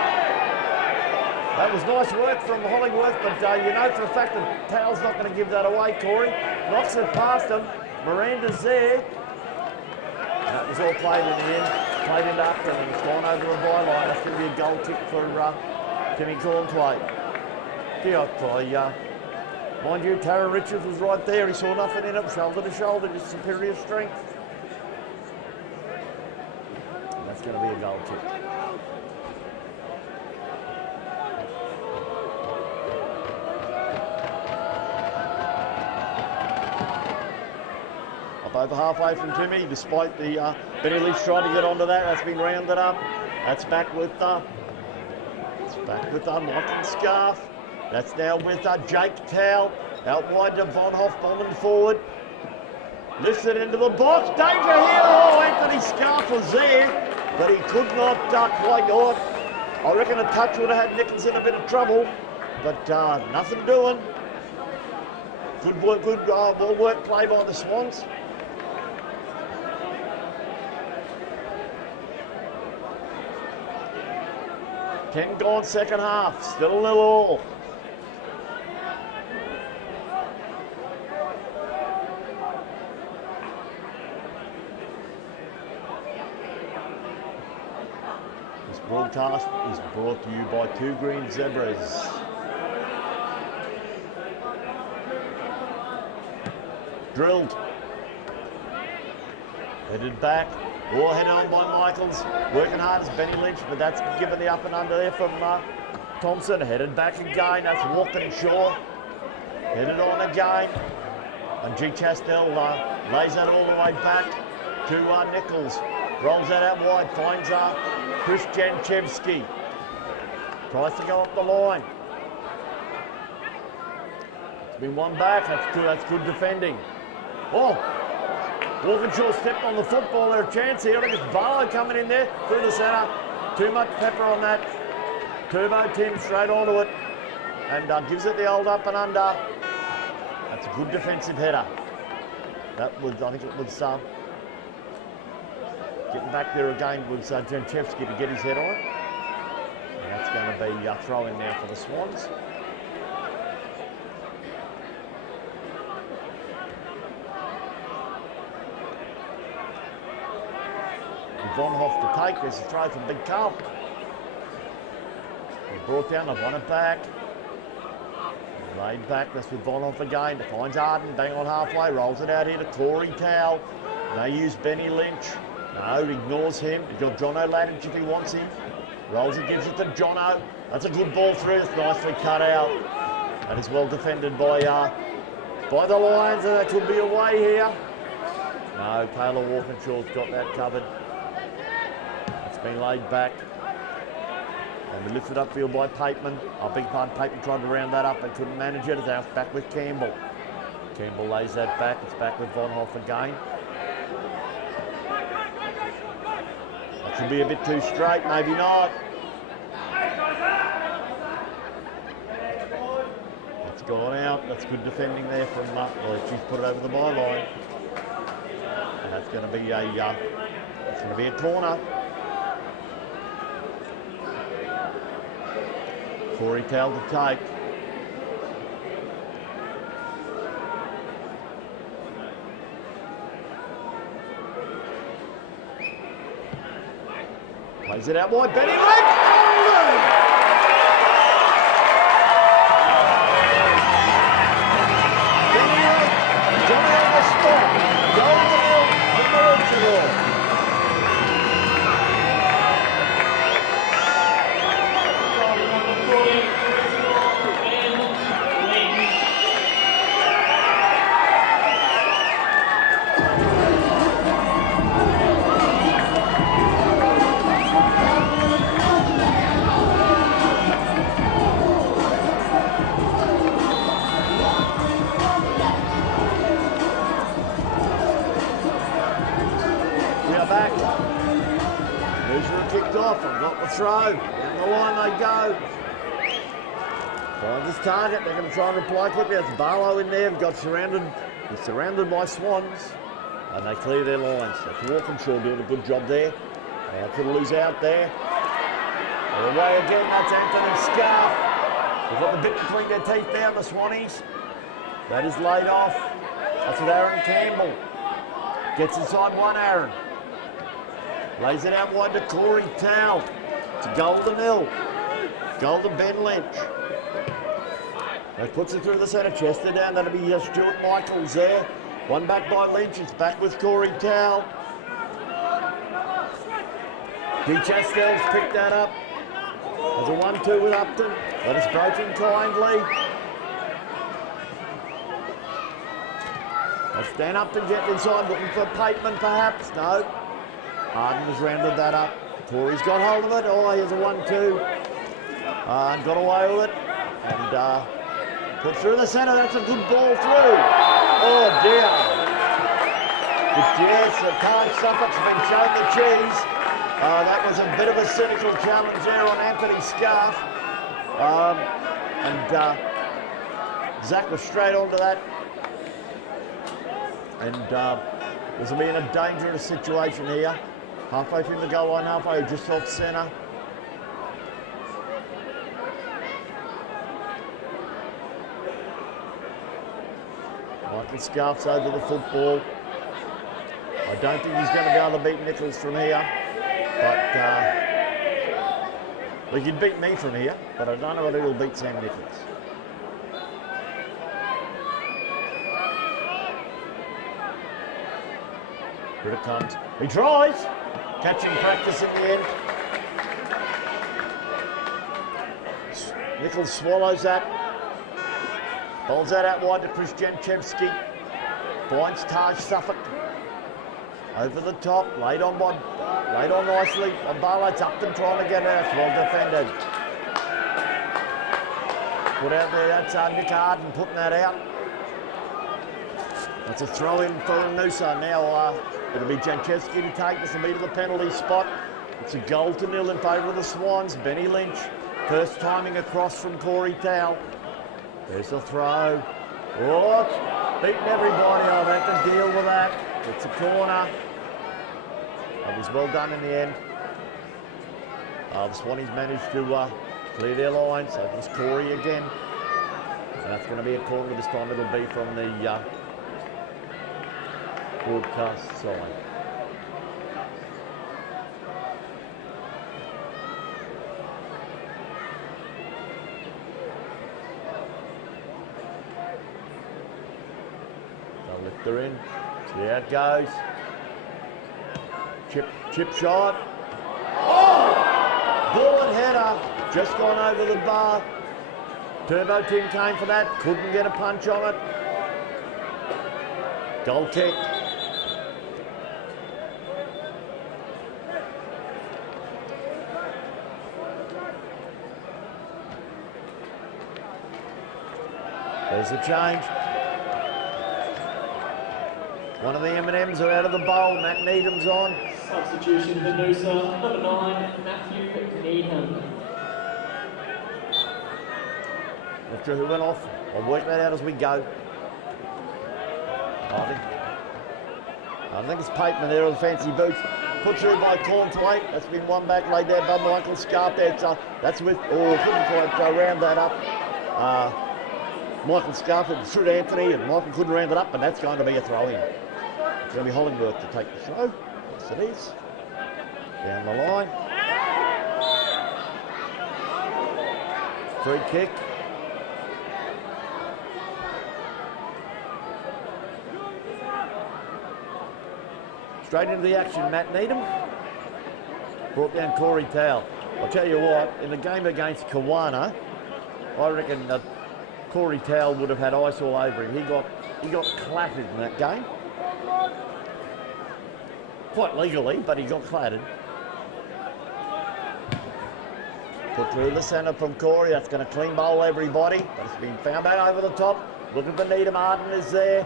That was nice work from Hollingworth, but you know for a fact that Towell's not going to give that away, Corey. Knocks it past him. Miranda's there. That was all played in the end. Played into Upton and it's gone over the byline. That's going to be a goal kick for Timmy Cornplay. Mind you, Tara Richards was right there. He saw nothing in it. Shoulder to shoulder, just superior strength. That's going to be a goal kick. Up over halfway from Timmy, despite the Benny Leach trying to get onto that. That's been rounded up. That's back with Michael Scarf. That's now with Jake Towell. Out wide to Von Hoff, bombing forward. Lifts it into the box. Danger here. Oh, Anthony Scarf was there, but he could not quite on. I reckon a touch would have had Nicholson a bit of trouble, but nothing doing. Good work, well work play by the Swans. Ten gone second half, still a little all. This broadcast is brought to you by Two Green Zebras. Drilled. Headed back. All headed on by Michaels. Working hard as Benny Lynch, but that's given the up and under there from Thompson. Headed back again. That's Walkinshaw. Headed on again. And G. Chastel lays that all the way back to Nichols. Rolls that out wide. Finds Chris Janchevsky. Tries to go up the line. It's been one back. That's good defending. Oh! Walkinshaw stepped on the football. There's a chance here. I think it's Barlow coming in there through the centre. Too much pepper on that. Turbo Tim straight onto it and gives it the old up and under. That's a good defensive header. That was, I think it was getting back there again was Janchevsky to get his head on it. And that's going to be a throw in there for the Swans. Von Hoff to take. There's a throw from Big Carl. They brought down, they've won it back. Laid back, that's with Von Hoff again. Finds Arden, bang on halfway, rolls it out here to Corey Towell. They use Benny Lynch. No, ignores him. He's got John O'Ladage if he wants him. Rolls it, gives it to Jono. That's a good ball through, it's nicely cut out. And it's well defended by the Lions, and that could be away here. No, Taylor Walkinshaw's got that covered. Been laid back and we lifted upfield by Pateman. I beg your pardon, Pateman tried to round that up but couldn't manage it. It's out back with Campbell. Campbell lays that back. It's back with Von Hoff again. That should be a bit too straight, maybe not. It's gone out. That's good defending there from she's put it over the byline. And that's going to be a corner. Corey Towell to take. Lays it out wide. Benny Lynch. Benny Lynch. Johnny on the spot. Goal to nil for Maroochydore. Back. Noosa kicked off and got the throw. Down the line they go. Finds his target. They're going to try and reply quickly. That's Barlow in there. Got surrounded. They're surrounded by Swans. And they clear their lines. That's Walkinshaw doing a good job there. Now could lose out there. They're away again. That's Anthony Scarf. They've got the bit between their teeth there, the Swannies. That is laid off. That's with Aaron Campbell. Gets inside one, Aaron. Lays it out wide to Corey Towle. It's a goal to nil. Goal to Ben Lynch. They puts it through the centre, chested down. That'll be Stuart Michaels there. One back by Lynch. It's back with Corey Towle. D. Chastell's picked that up. There's a 1-2 with Upton. But it's broken kindly. That's Dan Upton getting inside, looking for Pateman perhaps. No. Harden has rounded that up. Corey's got hold of it. Oh, here's a 1-2. And got away with it. And put through the centre. That's a good ball through. Oh, dear. Yes, the Taj Suffolk's been shown the cheese. That was a bit of a cynical challenge there on Anthony Scarf. Zach was straight onto that. And this will be in a dangerous situation here. Halfway through the goal line, halfway just off centre. Michael Scarf's over the football. I don't think he's going to be able to beat Nichols from here. But he can beat me from here, but I don't know whether he'll beat Sam Nichols. Here it comes. He tries. Catching practice in the end. Nichols swallows that. Bowls that out wide to Chris Janchevsky. Finds Taj Suffolk. Over the top. Laid on nicely. On Barlow. It's Upton trying to get out. It's well defended. Put out there. That's Nick Harden putting that out. That's a throw in for Noosa. Now it'll be Janchevsky to take. This will be to the penalty spot. It's a goal to nil in favour of the Swans. Benny Lynch. First timing across from Corey Towle. There's the throw. Oh, it's beaten everybody. I've had to deal with that. It's a corner. It was well done in the end. The Swannies managed to clear their line. So it was Corey again. And that's going to be a corner. This time it'll be from the broadcast side. They'll lift her in. See how it goes. Chip shot. Oh! Ball and header. Just gone over the bar. Turbo Tim came for that. Couldn't get a punch on it. Goal kick. There's the change. One of the M&Ms are out of the bowl. Matt Needham's on. Substitution for Noosa, number 9, Matthew Needham. Not sure who went off. I'll work that out as we go. I think it's Pateman there with the fancy boots. Put through by Cornthwaite. That's been one back laid there by Michael Scarf there. That's with, couldn't quite round that up. Michael Scarf through to Anthony, and Michael couldn't round it up, but that's going to be a throw-in. It's going to be Hollingworth to take the throw. Yes, it is. Down the line. Free kick. Straight into the action, Matt Needham. Brought down Corey Towell. I'll tell you what, in the game against Kawana, I reckon that Corey Towell would have had ice all over him. He got clattered in that game. Quite legally, but he got clattered. Put through the centre from Corey. That's going to clean bowl everybody. But it's been found out over the top. Looking for Needham. Arden is there.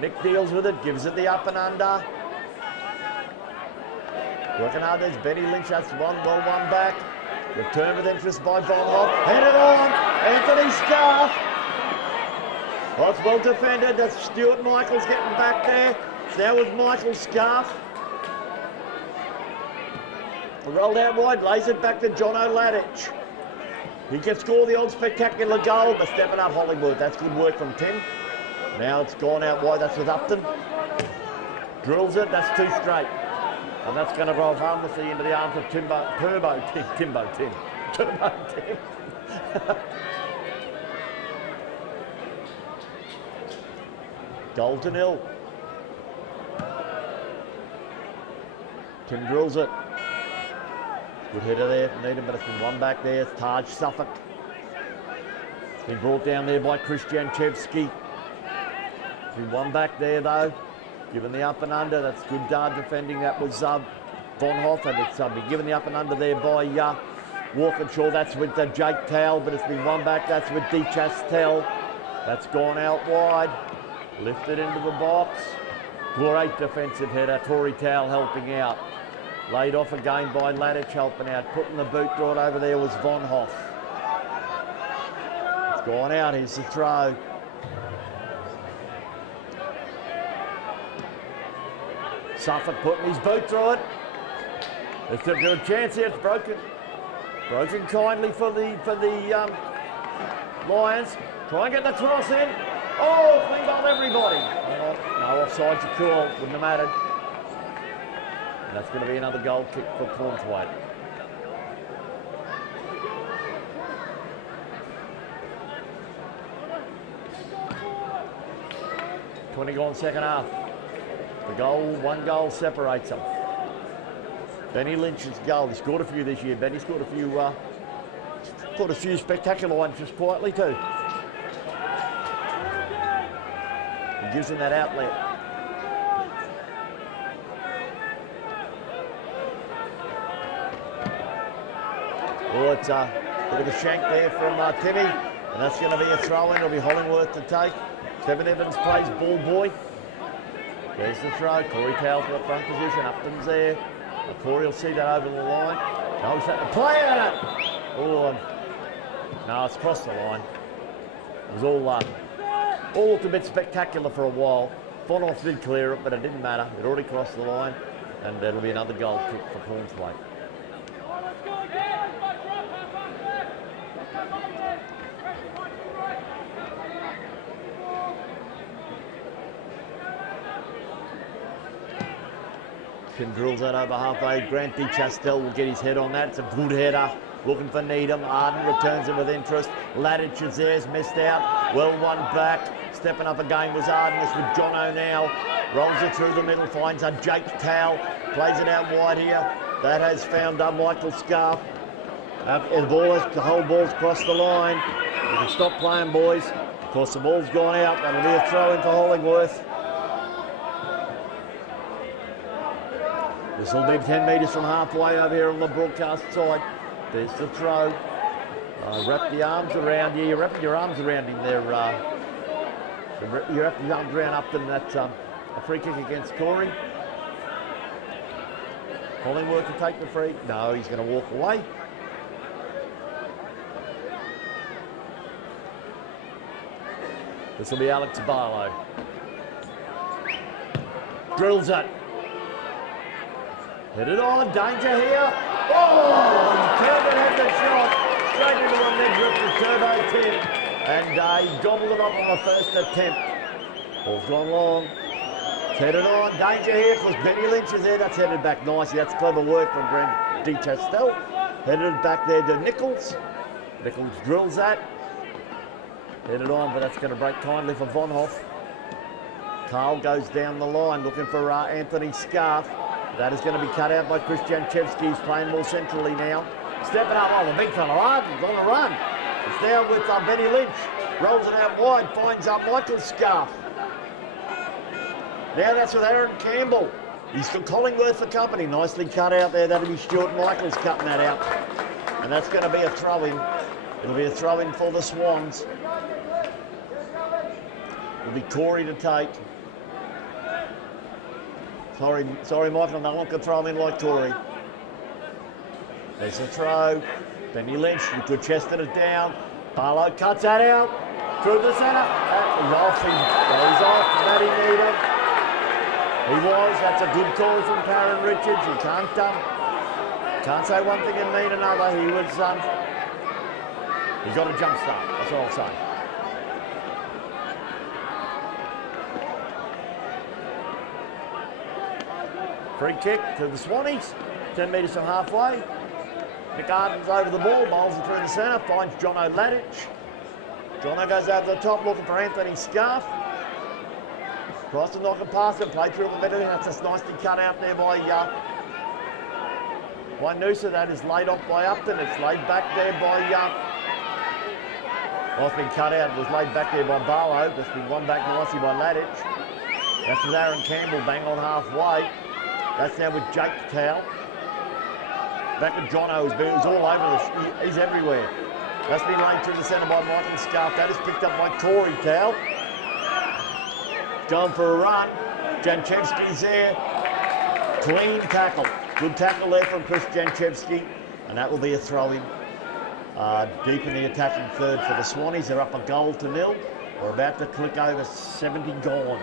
Nick deals with it. Gives it the up and under. Working hard. There's Benny Lynch. That's one back. Return with interest by Von Hoff. Headed on. Anthony Scarf. That's well defended. That's Stuart Michaels getting back there. Now with Michael Scarf. Rolled out wide, lays it back to John O'Ladich. He can score the old spectacular goal, but stepping up Hollywood. That's good work from Tim. Now it's gone out wide, that's with Upton. Drills it, that's two straight. And that's going to drive harmlessly into the arms of Turbo Tim. Goal to nil. Tim drills it. Good header there from Needham, but it's been one back there. It's Taj Suffolk. It's been brought down there by Christian Chevsky. It's been one back there though. Given the up and under. That's good guard defending. That was Von Hoff, and it's been given the up and under there by Walkinshaw. That's with Jake Towell, but it's been one back. That's with D. Chastel. That's gone out wide. Lifted into the box. Great defensive header. Corey Towell helping out. Laid off again by Ladich helping out. Putting the boot right over there was Von Hoff. It's gone out. Here's the throw. Suffolk putting his boot through it. It's a good chance here. It's broken. Broken kindly for the Lions. Try and get the cross in. Oh, clean ball everybody. No offsides are cool. Wouldn't have mattered. And that's going to be another goal kick for Cornthwaite. .20 gone second half. One goal separates them. Benny Lynch's goal. He scored a few this year. Benny scored a few spectacular ones just quietly too. He gives him that outlet. Oh, it's a bit of a shank there from Timmy, and that's going to be a throw-in. It'll be Hollingworth to take. Kevin Evans plays ball boy. There's the throw. Corey Towell's got front position. Upton's there. Corey will see that over the line. No, he's had to play at it. Oh, no, it's crossed the line. It was all looked a bit spectacular for a while. Von Hoff did clear it, but it didn't matter. It already crossed the line, and that'll be another goal kick for Cornthwaite. Tim drills that over halfway. Grant D. Chastel will get his head on that. It's a good header. Looking for Needham. Arden returns it with interest. Ladich is there's missed out. Well one back. Stepping up again was Arden. It's with John O'Neill. Rolls it through the middle. Finds a Jake Towell. Plays it out wide here. That has found Michael Scarf. The whole ball's crossed the line. You can stop playing, boys. Of course, the ball's gone out. That'll be a throw in for Hollingworth. This will be 10 metres from halfway over here on the broadcast side. There's the throw. Wrap the arms around you. You're wrapping your arms around him there. You're wrapping your arms around Upton. That's a free kick against Corey. Hollingworth to take the free. No, he's going to walk away. This will be Alex Barlow. Drills it. Hit it on, danger here. Oh, Turbot had the shot. Straight into one leg grip for Turbo Tim. And he gobbled it up on the first attempt. Ball's gone long. Headed on, danger here because Benny Lynch is there. That's headed back nicely. That's clever work from Grant D. Chastel. Headed back there to Nichols. Nichols drills that. Headed on, but that's going to break kindly for Von Hoff. Carl goes down the line looking for Anthony Scarf. That is going to be cut out by Chris Janchevsky. He's playing more centrally now. Stepping up, oh, the big fella, Arden's on the run. It's there with Benny Lynch. Rolls it out wide, finds Michael Scarf. Now that's with Aaron Campbell. He's got Collingworth for company. Nicely cut out there. That'll be Stuart Michaels cutting that out. And that's going to be a throw-in. It'll be a throw-in for the Swans. It'll be Corey to take. Sorry, Michael, no one can throw him in like Corey. There's a throw. Benny Lynch, you could chested it down. Barlow cuts that out. Through the centre. He's off. He goes off. Matty Needham. He was. That's a good call from Karen Richards. You can't say one thing and mean another. He was. He's got a jump start. That's all I'll say. Free kick to the Swannies. 10 metres from halfway. Nick Arden's over the ball, bowls it through the centre, finds Jono Ladich. Jono goes over the top looking for Anthony Scarf. Tries to knock it past it, play through the middle. That's just nicely cut out there by Noosa. That is laid off by Upton. It's laid back there by it's been cut out. It was laid back there by Barlow. It's been won back nicely by Ladich. That's with Aaron Campbell bang on halfway. That's now with Jake Towell. Back with Jono, who's all over this. He's everywhere. That's been laid through the centre by Michael Scarf. That is picked up by Corey Towell. Going for a run. Janchevsky's there. Clean tackle. Good tackle there from Chris Janchevsky. And that will be a throw-in. Deep in the attacking third for the Swannies. They're up a goal to nil. We're about to click over 70 gone.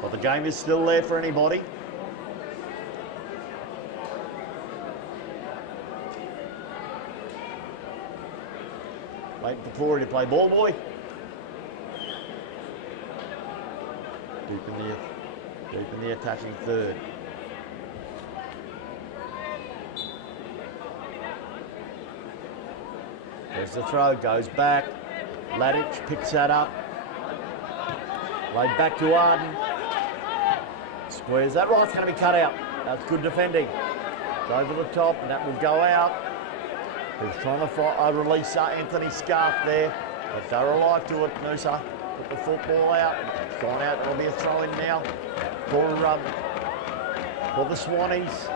But the game is still there for anybody. Waiting for Corey to play ball boy. Deep in the attacking third. There's the throw, goes back. Ladich picks that up. Laid back to Arden. Squares that right, it's going to be cut out. That's good defending. It's over the top, and that will go out. He's trying to release Anthony Scarf there, but they're alive to it. Noosa put the football out. It's gone out. It'll be a throw-in now for the Swannies.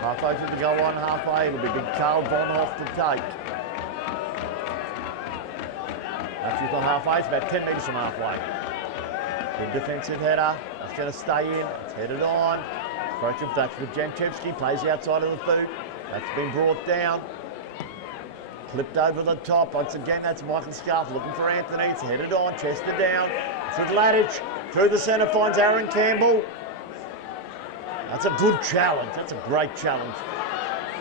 Halfway through the goal line, halfway. It'll be big Carl Von Hoff to take. That's just on halfway. It's about 10 metres from halfway. Good defensive header. That's going to stay in. It's headed on. Approach of touch with Janchevsky, plays outside of the boot. That's been brought down. Clipped over the top. Once again, that's Michael Scarf looking for Anthony. It's headed on, chested down. It's with Ladich. Through the centre, finds Aaron Campbell. That's a good challenge. That's a great challenge.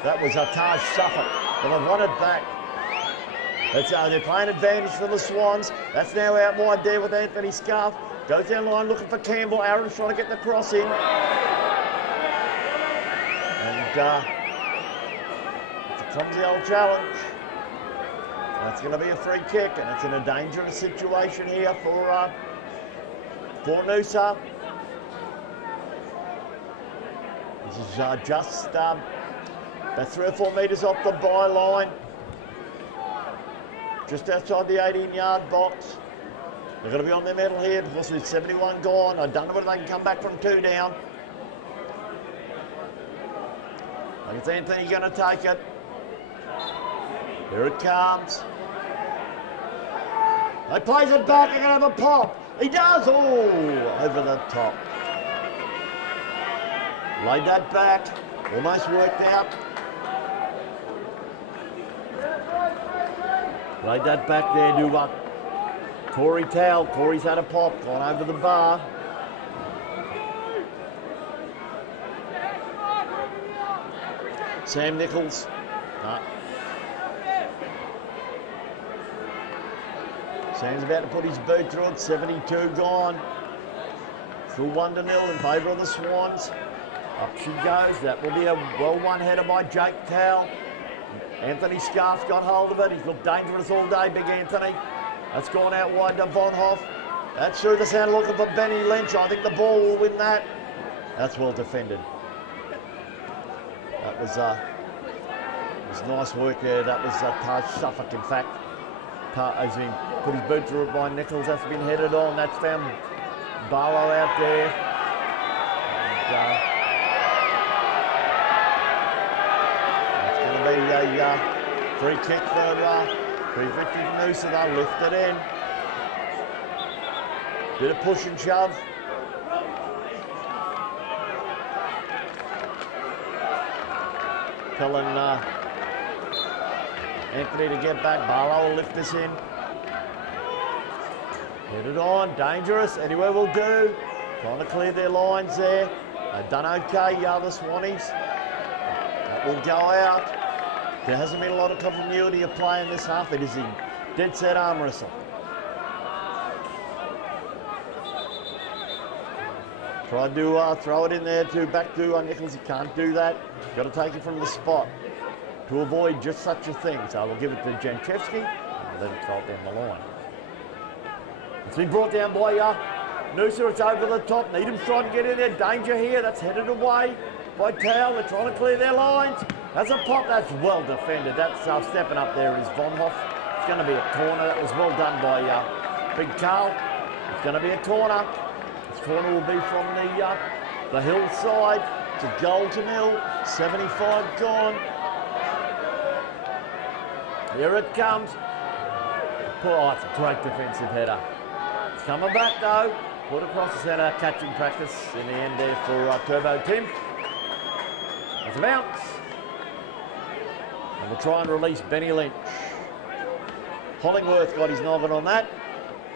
That was Taj Suffolk, but I want it back. They're playing advantage for the Swans. That's now out wide there with Anthony Scarf. Goes down the line looking for Campbell. Aaron's trying to get the cross in. It's a clumsy old challenge. That's going to be a free kick, and it's in a dangerous situation here for Noosa. This is just about 3 or 4 metres off the byline, just outside the 18-yard box. They're going to be on their medal here because there's 71 gone. I don't know whether they can come back from 2 down. I think it's Anthony going to take it. Here it comes. He plays it back, they're going to have a pop. He does! Oh, over the top. Laid that back, almost worked out. Laid that back there to Corey Towell. Corey's had a pop, gone over the bar. Sam Nichols. Sam's about to put his boot through it. 72 gone. Still 1-0 in favour of the Swans. Up she goes. That will be a well-won header by Jake Towell. Anthony Scarf's got hold of it. He's looked dangerous all day, Big Anthony. That's gone out wide to Von Hoff. That's through the centre looking for Benny Lynch. I think the ball will win that. That's well defended. That was nice work there. That was Taj Suffolk, in fact. Has been put his boot through it by Nichols. That's been headed on. That's found Barlow out there. And, it's going to be a free kick for 350 for Noosa. They'll lift it in. Bit of push and shove. Telling Anthony to get back. Barlow will lift this in. Hit it on. Dangerous. Anywhere will do. Trying to clear their lines there. They've done okay, the Swannies. That will go out. There hasn't been a lot of continuity of play in this half. It is a dead set arm wrestle. Tried to throw it in there back to Nichols. He can't do that. Got to take it from the spot to avoid just such a thing. So we'll give it to Janchevsky and let it throw it down the line. It's been brought down by Noosa. It's over the top. Needham's trying to get in there. Danger here. That's headed away by Towle. They're trying to clear their lines. That's a pop. That's well defended. That's stepping up there is Von Hoff. It's going to be a corner. That was well done by Big Carl. It's going to be a corner. This corner will be from the hill side to Golden Hill. 75 gone. Here it comes. Oh, it's a great defensive header. It's coming back though. Put across the centre, catching practice in the end there for Turbo Tim. That's a bounce. And we'll try and release Benny Lynch. Hollingworth got his noggin on that.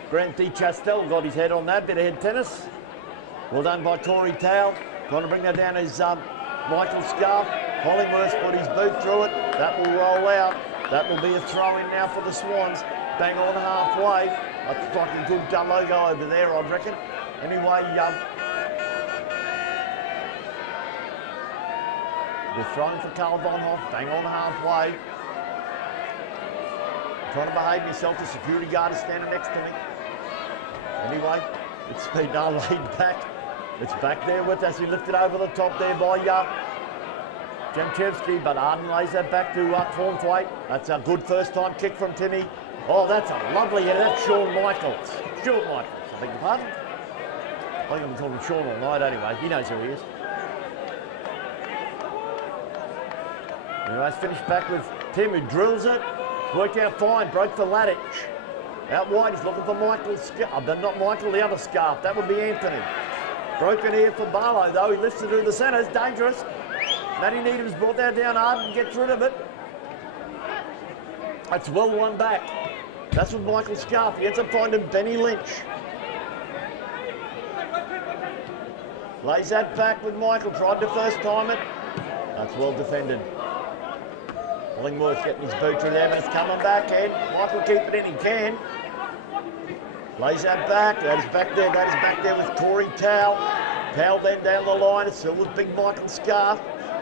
Grant D. Chastel got his head on that. Bit of head tennis. Well done by Corey Towle. Trying to bring that down is Michael Scarf. Hollingworth put his boot through it. That will roll out. That will be a throw in now for the Swans. Bang on halfway. That's like a good logo over there, I'd reckon. Anyway, they're throwing for Carl Von Hoff. Bang on halfway. Trying to behave myself. The security guard is standing next to me. Anyway, it's been laid back. It's back there with us. He lifted over the top there by Janchevsky, but Arden lays that back to Cornthwaite. That's a good first time kick from Timmy. Oh, that's a lovely header. That's Shaun Michaels. Stuart Michaels, I beg your pardon. I think I'm calling Shaun all night anyway. He knows who he is. Anyway, it's finished back with Tim, who drills it. Worked out fine. Broke for Ladich. Out wide, he's looking for Michael's but not Michael, the other Scarf. That would be Anthony. Broken here for Barlow, though. He lifts it through the centre. It's dangerous. Matty Needham's brought that down hard and gets rid of it. That's well won back. That's with Michael Scarf. He ends up finding Benny Lynch. Lays that back with Michael. Tried to first time it. That's well defended. Hollingworth getting his boot through there, but it's coming back in. Michael keep it in. He can. Lays that back. That is back there. That is back there with Corey Towle. Towle then down the line. It's still with big Michael Scarf.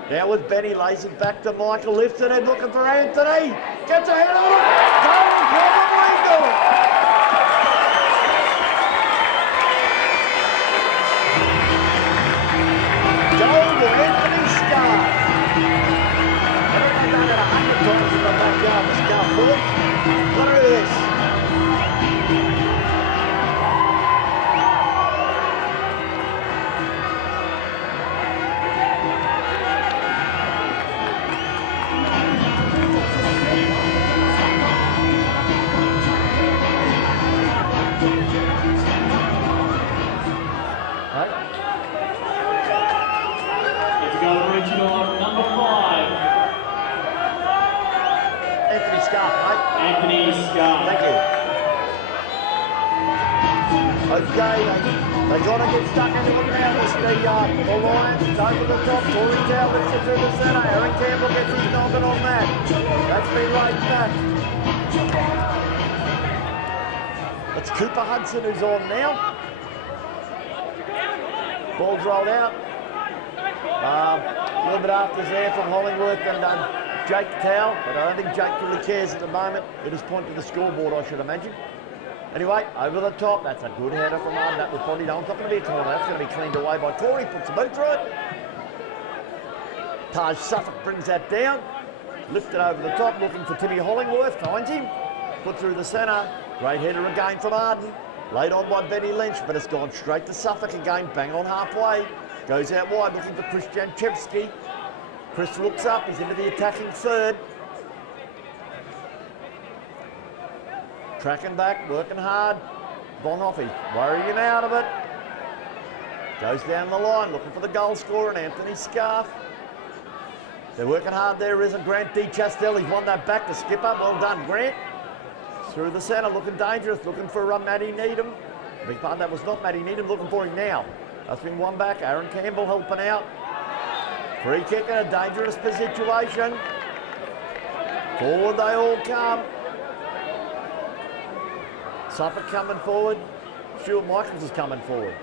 Now with Benny, lays it back to Michael, lifted it, looking for Anthony. Gets ahead of it. Goal for the Wingle. Goal to Anthony Scarf. I've done it 100 times in the backyard with Scarf boys. Look at this. Thank you. Okay, they got to get stuck into it now. This the Lions. It's over the top. Corey Towle lifts it through the centre. Aaron Campbell gets his noggin on that. That's been laid back. It's Cooper Hudson who's on now. Ball's rolled out. A little bit after there from Hollingworth and Jake Towell, but I don't think Jake really cares at the moment. It is point to the scoreboard, I should imagine. Anyway, over the top, that's a good header from Arden. That was probably, no, it's not going to be a corner. That's going to be cleaned away by Corey, puts the boot through it. Taj Suffolk brings that down. Lifted over the top, looking for Timmy Hollingworth, finds him. Put through the centre. Great header again from Arden. Laid on by Benny Lynch, but it's gone straight to Suffolk again, bang on halfway. Goes out wide, looking for Chris Janchevsky. Chris looks up, he's into the attacking third. Tracking back, working hard. Bonhoeffer worrying out of it. Goes down the line, looking for the goal scorer, and Anthony Scarf. They're working hard there, isn't Grant D. Chastel. He's won that back to skipper. Well done, Grant. Through the centre, looking dangerous, looking for Matty Needham. Big part, that was not Matty Needham, looking for him now. That's been one back, Aaron Campbell helping out. Free kick in a dangerous situation. Forward they all come. Suffolk coming forward. Stuart Michaels is coming forward.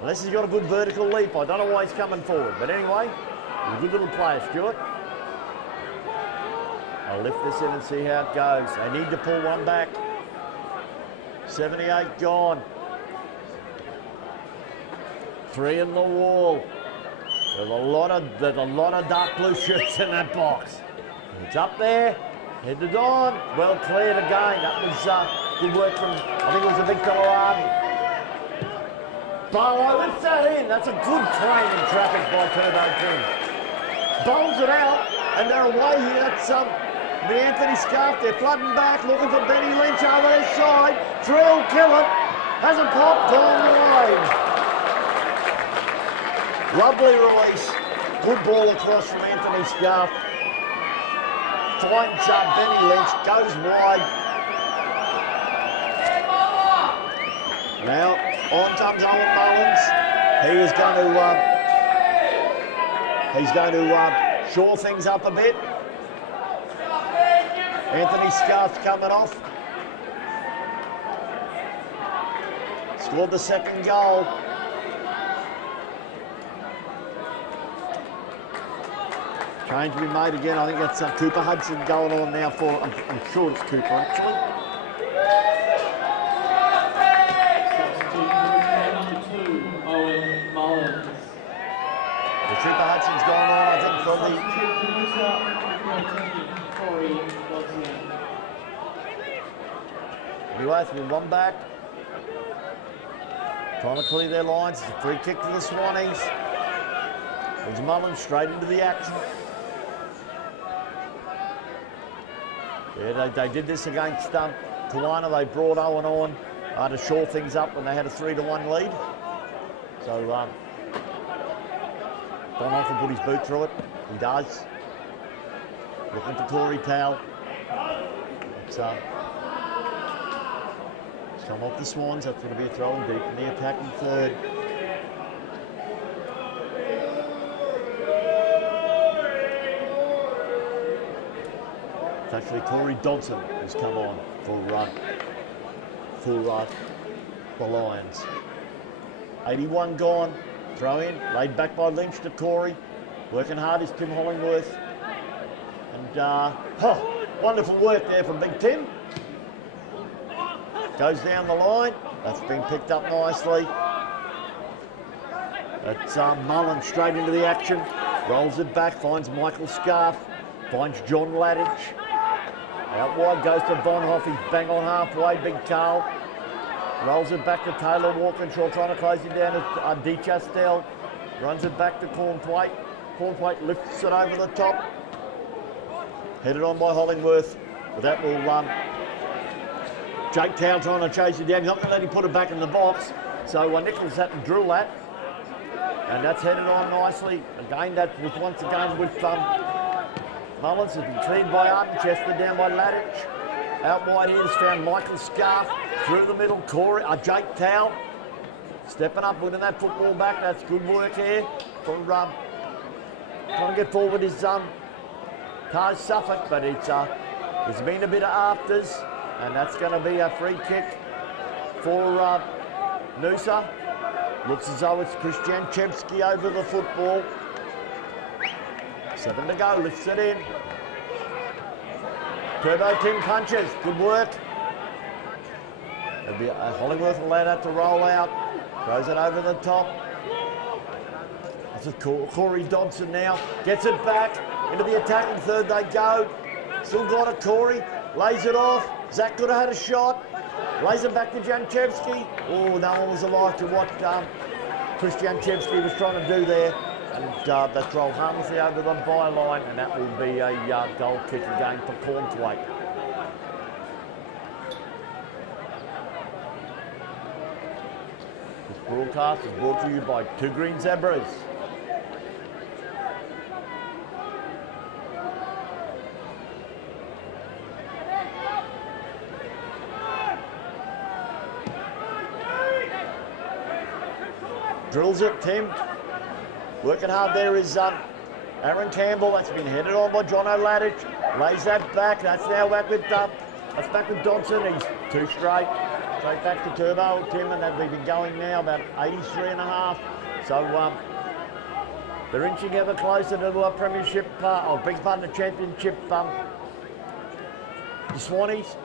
Unless he's got a good vertical leap, I don't know why he's coming forward. But anyway, he's a good little player, Stuart. I'll lift this in and see how it goes. They need to pull one back. 78 gone. 3 in the wall. There's a lot of dark blue shirts in that box. It's up there, headed on, well cleared again. That was good work from, I think it was a big fellow Arden. Barlow lifts that in. That's a good train in traffic by Turbo King. Bowls it out, and they're away here. That's the Anthony Scarf. They're flooding back, looking for Benny Lynch over their side. Thrill, kill it. Hasn't popped, gone wide. Lovely release. Good ball across from Anthony Scarf. Finds Benny Lynch, goes wide. Now, on comes Owen Mullins. He's going to shore things up a bit. Anthony Scarf's coming off. Scored the second goal. Change to be made again. I think that's Cooper Hudson going on now for, I'm sure it's Cooper actually. Substitute number 2, Owen Mullins. The Cooper Hudson's going on, I think, for the... Anyway, it's been one back. Trying to clear their lines. It's a free kick to the Swannies. There's Mullins straight into the action. Yeah, they did this against Tawana. They brought Owen on to shore things up when they had a 3-1 lead. So Bonhoeffer put his boot through it. He does. Looking for Corey Powell. It's come off the Swans. That's going to be a throw in deep in the attacking third. It's actually Corey Dodson who's come on for the Lions. 81 gone. Throw in, laid back by Lynch to Corey. Working hard is Tim Hollingworth. And wonderful work there from Big Tim. Goes down the line. That's been picked up nicely. It's Mullen straight into the action. Rolls it back, finds Michael Scarf. Finds John Ladditch. Out wide goes to Bonhoeffer. He's bang on halfway, Big Carl. Rolls it back to Taylor Walkinshaw, trying to close him down to D. Chastel. Runs it back to Cornthwaite. Cornthwaite lifts it over the top. Headed on by Hollingworth. But that will Jake Towell trying to chase it down. He's not going to let him put it back in the box. So Nichols had to drill that. And that's headed on nicely. Again, that was once again with Mullins. Has been cleared by Arden. Chester down by Ladditch. Out wide here has found Michael Scarf. Through the middle, Jake Towell. Stepping up, winning that football back. That's good work here. For trying to get forward is Taj Suffolk, but there's been a bit of afters. And that's going to be a free kick for Noosa. Looks as though it's Chris Janchevsky over the football. 7 to go, lifts it in. Turbo Tim punches. Good work. It'll be Hollingworth will allow that to roll out. Throws it over the top. That's a Corey Dodson now. Gets it back. Into the attacking third they go. Still got it, Corey. Lays it off. Zach could have had a shot. Lays it back to Janchevsky. Oh, no one was alive to what Chris Janchevsky was trying to do there. And that's rolled harmlessly over the byline, and that will be a goal kick again for Cornthwaite. This broadcast is brought to you by Two Green Zebras. Drills it, Tim. Working hard there is Aaron Campbell. That's been headed on by John O'Ladich. Lays that back. That's now back with that's back with Dodson. He's two straight. Straight back to Turbo, Tim, and they've been going now about 83.5. So they're inching ever closer to a premiership, big part of the championship. The Swannies.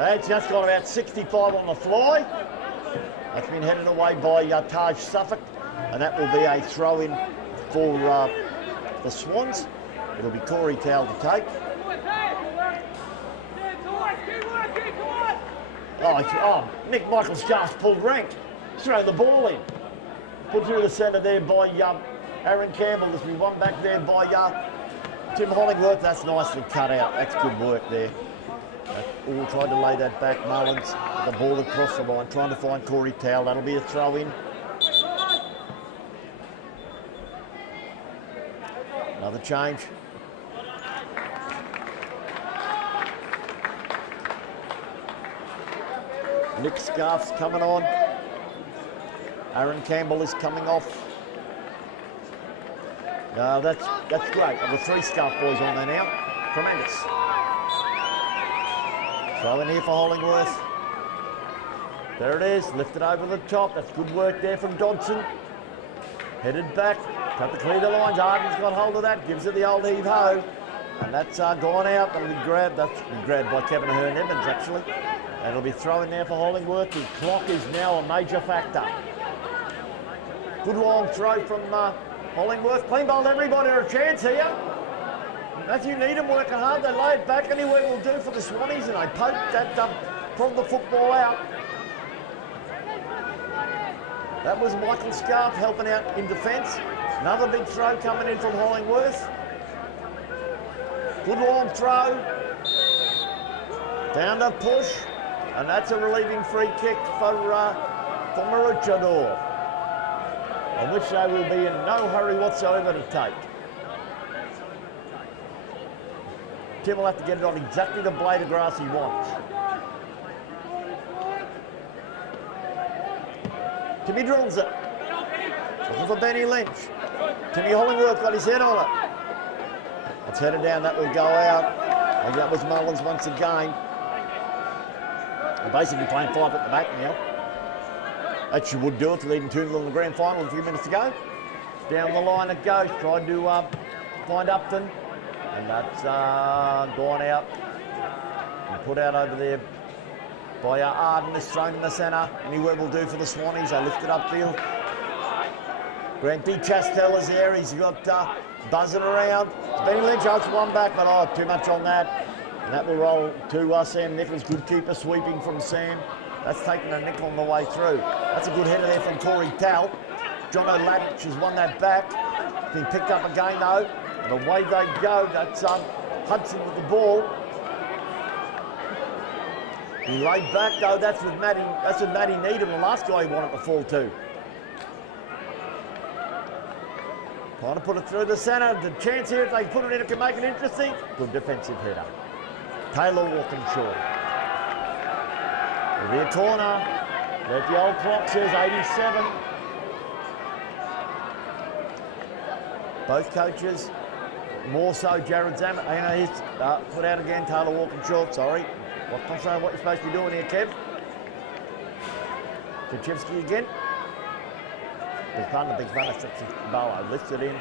It's just got about 65 on the fly. That's been headed away by Taj Suffolk. And that will be a throw-in for the Swans. It'll be Corey Towell to take. Nick Michaels just pulled rank. Throw the ball in. Put through the centre there by Aaron Campbell. There's been one back there by Tim Hollingworth. That's nicely cut out. That's good work there. All tried to lay that back. Mullins with the ball across the line, trying to find Corey Towell. That'll be a throw-in. Another change. Nick Scarf's coming on. Aaron Campbell is coming off. That's great. There were 3 Scarf boys on there now. Tremendous. Throw in here for Hollingworth. There it is. Lifted over the top. That's good work there from Dodson. Headed back. Got to clear the lines. Arden's got hold of that. Gives it the old heave-ho. And that's gone out. That'll be grabbed. That's been grabbed by Kevin Ahern Evans, actually. And it'll be thrown there for Hollingworth. The clock is now a major factor. Good long throw from Hollingworth. Clean bowled everybody a chance here. Matthew Needham working hard. They lay it back. Anywhere will do for the Swannies. And they poke that from the football out. That was Michael Scarf helping out in defence. Another big throw coming in from Hollingworth. Good long throw. Down to push. And that's a relieving free kick for Maroochydore, on which they will be in no hurry whatsoever to take. Tim will have to get it on exactly the blade of grass he wants. Timmy drills it. Looking for Benny Lynch. Timmy Hollingworth got his head on it. It's headed down, that will go out. And that was Mullins once again. They're basically playing 5 at the back now. That should would do it, leading 2-0 in the grand final a few minutes to go. Down the line it goes, tried to find Upton. And that's gone out and put out over there by Arden. Is thrown in the centre. Anywhere will do for the Swannies. They lift it upfield. Grant D. Chastel is there. He's got buzzing around. Benny Lynch has one back, but too much on that. And that will roll to Sam Nichols. Good keeper sweeping from Sam. That's taking a nickel on the way through. That's a good header there from Corey Towell. John O'Ladich has won that back. Been picked up again though. And away they go. That's Hudson with the ball. He laid back though. That's with Matty Needham, the last guy he wanted to fall to. Trying to put it through the centre. The chance here, if they put it in, it can make it interesting. Good defensive header. Taylor Walkinshaw. It'll be a corner. But the old clock says 87. Both coaches, more so Jared Zammit. He's put out again, Taylor Walkinshaw. Sorry. What you're supposed to be doing here, Kev? Kaczewski again. Big fun, sexy Barlow lifts it in.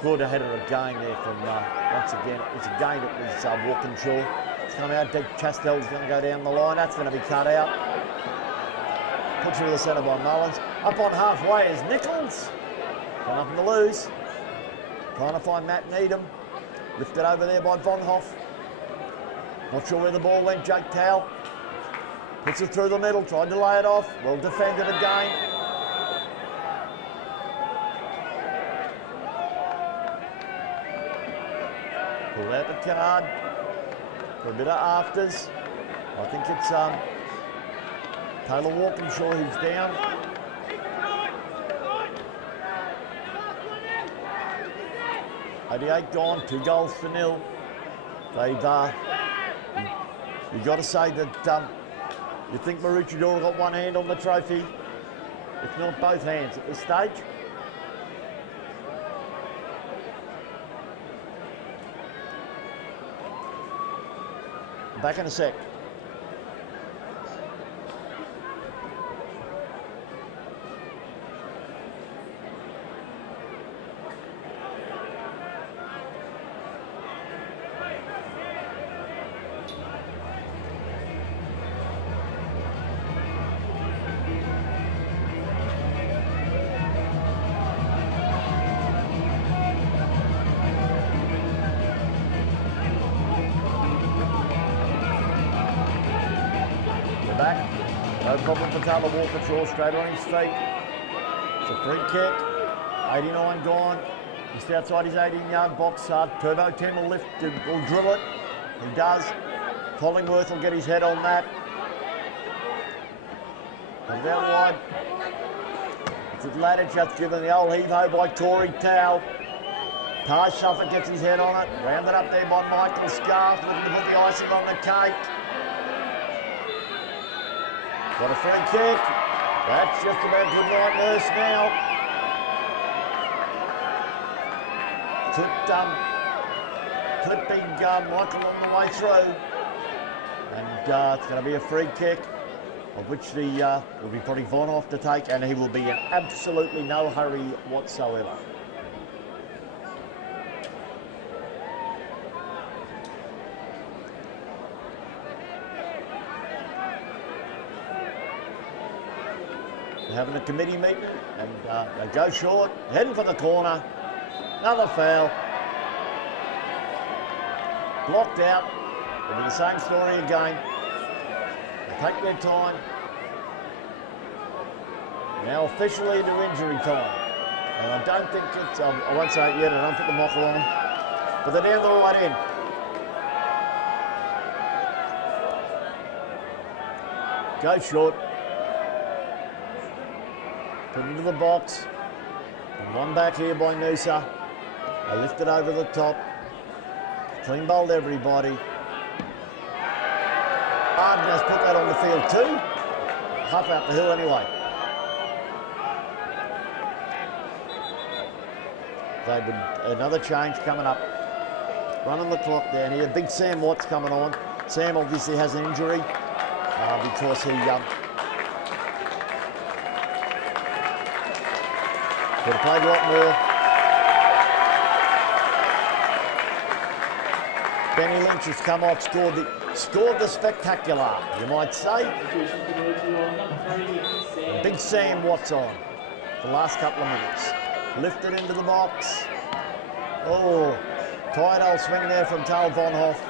Good header again there from, once again, it's again it was Walkinshaw. It's come out. Dick Chastell's going to go down the line. That's going to be cut out. Put through the centre by Mullins. Up on halfway is Nichols. Got nothing to lose. Trying to find Matt Needham. Lifted over there by Von Hoff. Not sure where the ball went. Jake Towell puts it through the middle. Tried to lay it off. Well defended again. Pull out the card for a bit of afters. I think it's Taylor Walkinshaw who's down. .88 gone, 2 goals to nil. They've, you've got to say that you think Maroochydore got one hand on the trophy, if not both hands at this stage. Back in a sec. Back. No problem for Taylor Walkinshaw, straight on his feet. It's a free kick. 89 gone. Just outside his 18-yard box. Turbo 10 will lift, will drill it. He does. Collingworth will get his head on that. And out wide. It's Ladich that's given the old heave-ho by Corey Towell. Ty Suffolk gets his head on it. Rounded up there by Michael Scarf, looking to put the icing on the cake. Got a free kick. That's just about good night nurse now. Clipping Michael on the way through. And it's going to be a free kick, of which the will be putting Von Hoff to take, and he will be in absolutely no hurry whatsoever. Having a committee meeting, and they go short, heading for the corner. Another foul. Blocked out. It'll be the same story again. They'll take their time. Now officially into injury time. And I don't think it's, I won't say it yet, I don't put the mocker on them. But they're down the right end. Go short. Put into the box. And one back here by Noosa. They lift it over the top. Clean bowled everybody. Ardner's put that on the field too. Half out the hill anyway. Another change coming up. Running the clock down here. Big Sam Watts coming on. Sam obviously has an injury because he could have played a lot more. Benny Lynch has come off, scored the spectacular, you might say. Big Sam Watts on the last couple of minutes. Lifted into the box. Oh, tight old swing there from Tal Von Hoff.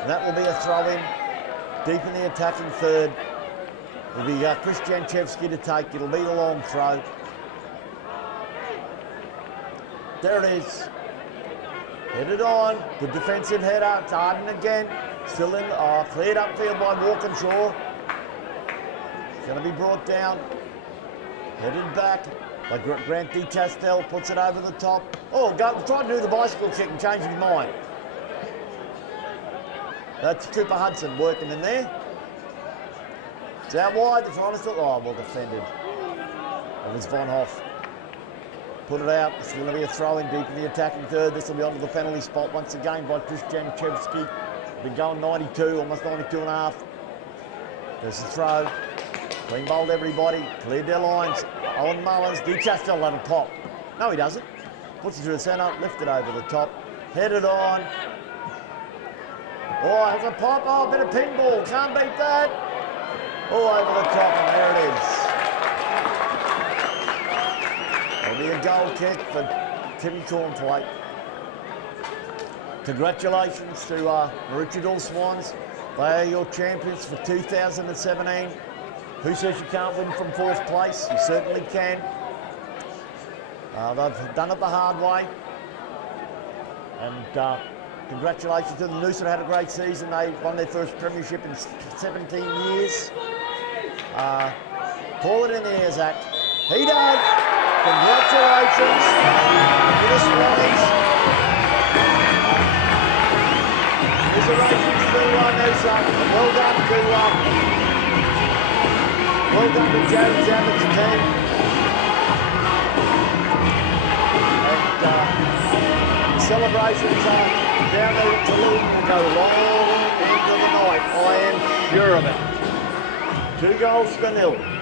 And that will be a throw-in. Deep in the attacking third. It'll be Chris Janchevsky to take. It'll be the long throw. There it is. Headed on. Good defensive header. It's Arden again. Still in. Cleared upfield by Walkinshaw. It's going to be brought down. Headed back. By Grant D. Chastel puts it over the top. Oh, try to do the bicycle kick and change his mind. That's Cooper Hudson working in there. It's out wide. The trying to still. Oh, well defended. It was Von Hoff. Put it out. It's going to be a throw in deep in the attacking third. This will be onto the penalty spot once again by Chris Janchevsky. Been going 92, almost 92 and a half. There's the throw. Clean bowled everybody. Cleared their lines. Owen Mullins. D. Chastel let him pop. No, he doesn't. Puts it through the centre. Lifted over the top. Headed on. Oh, has a pop. Oh, a bit of pinball. Can't beat that. Oh, over the top, and there it is. There'll be a goal kick for Timmy Cornthwaite. Congratulations to Maroochydore Swans. They are your champions for 2017. Who says you can't win from 4th place? You certainly can. They've done it the hard way. And congratulations to the Noosa, had a great season. They won their first premiership in 17 years. Call it in the air, Zach. He does. Congratulations to the Swans. Congratulations to Noosa. Well done to James Abbott's team. And celebrations are down there at Toulouse will go long into the night. I am sure of it. 2 goals to 0.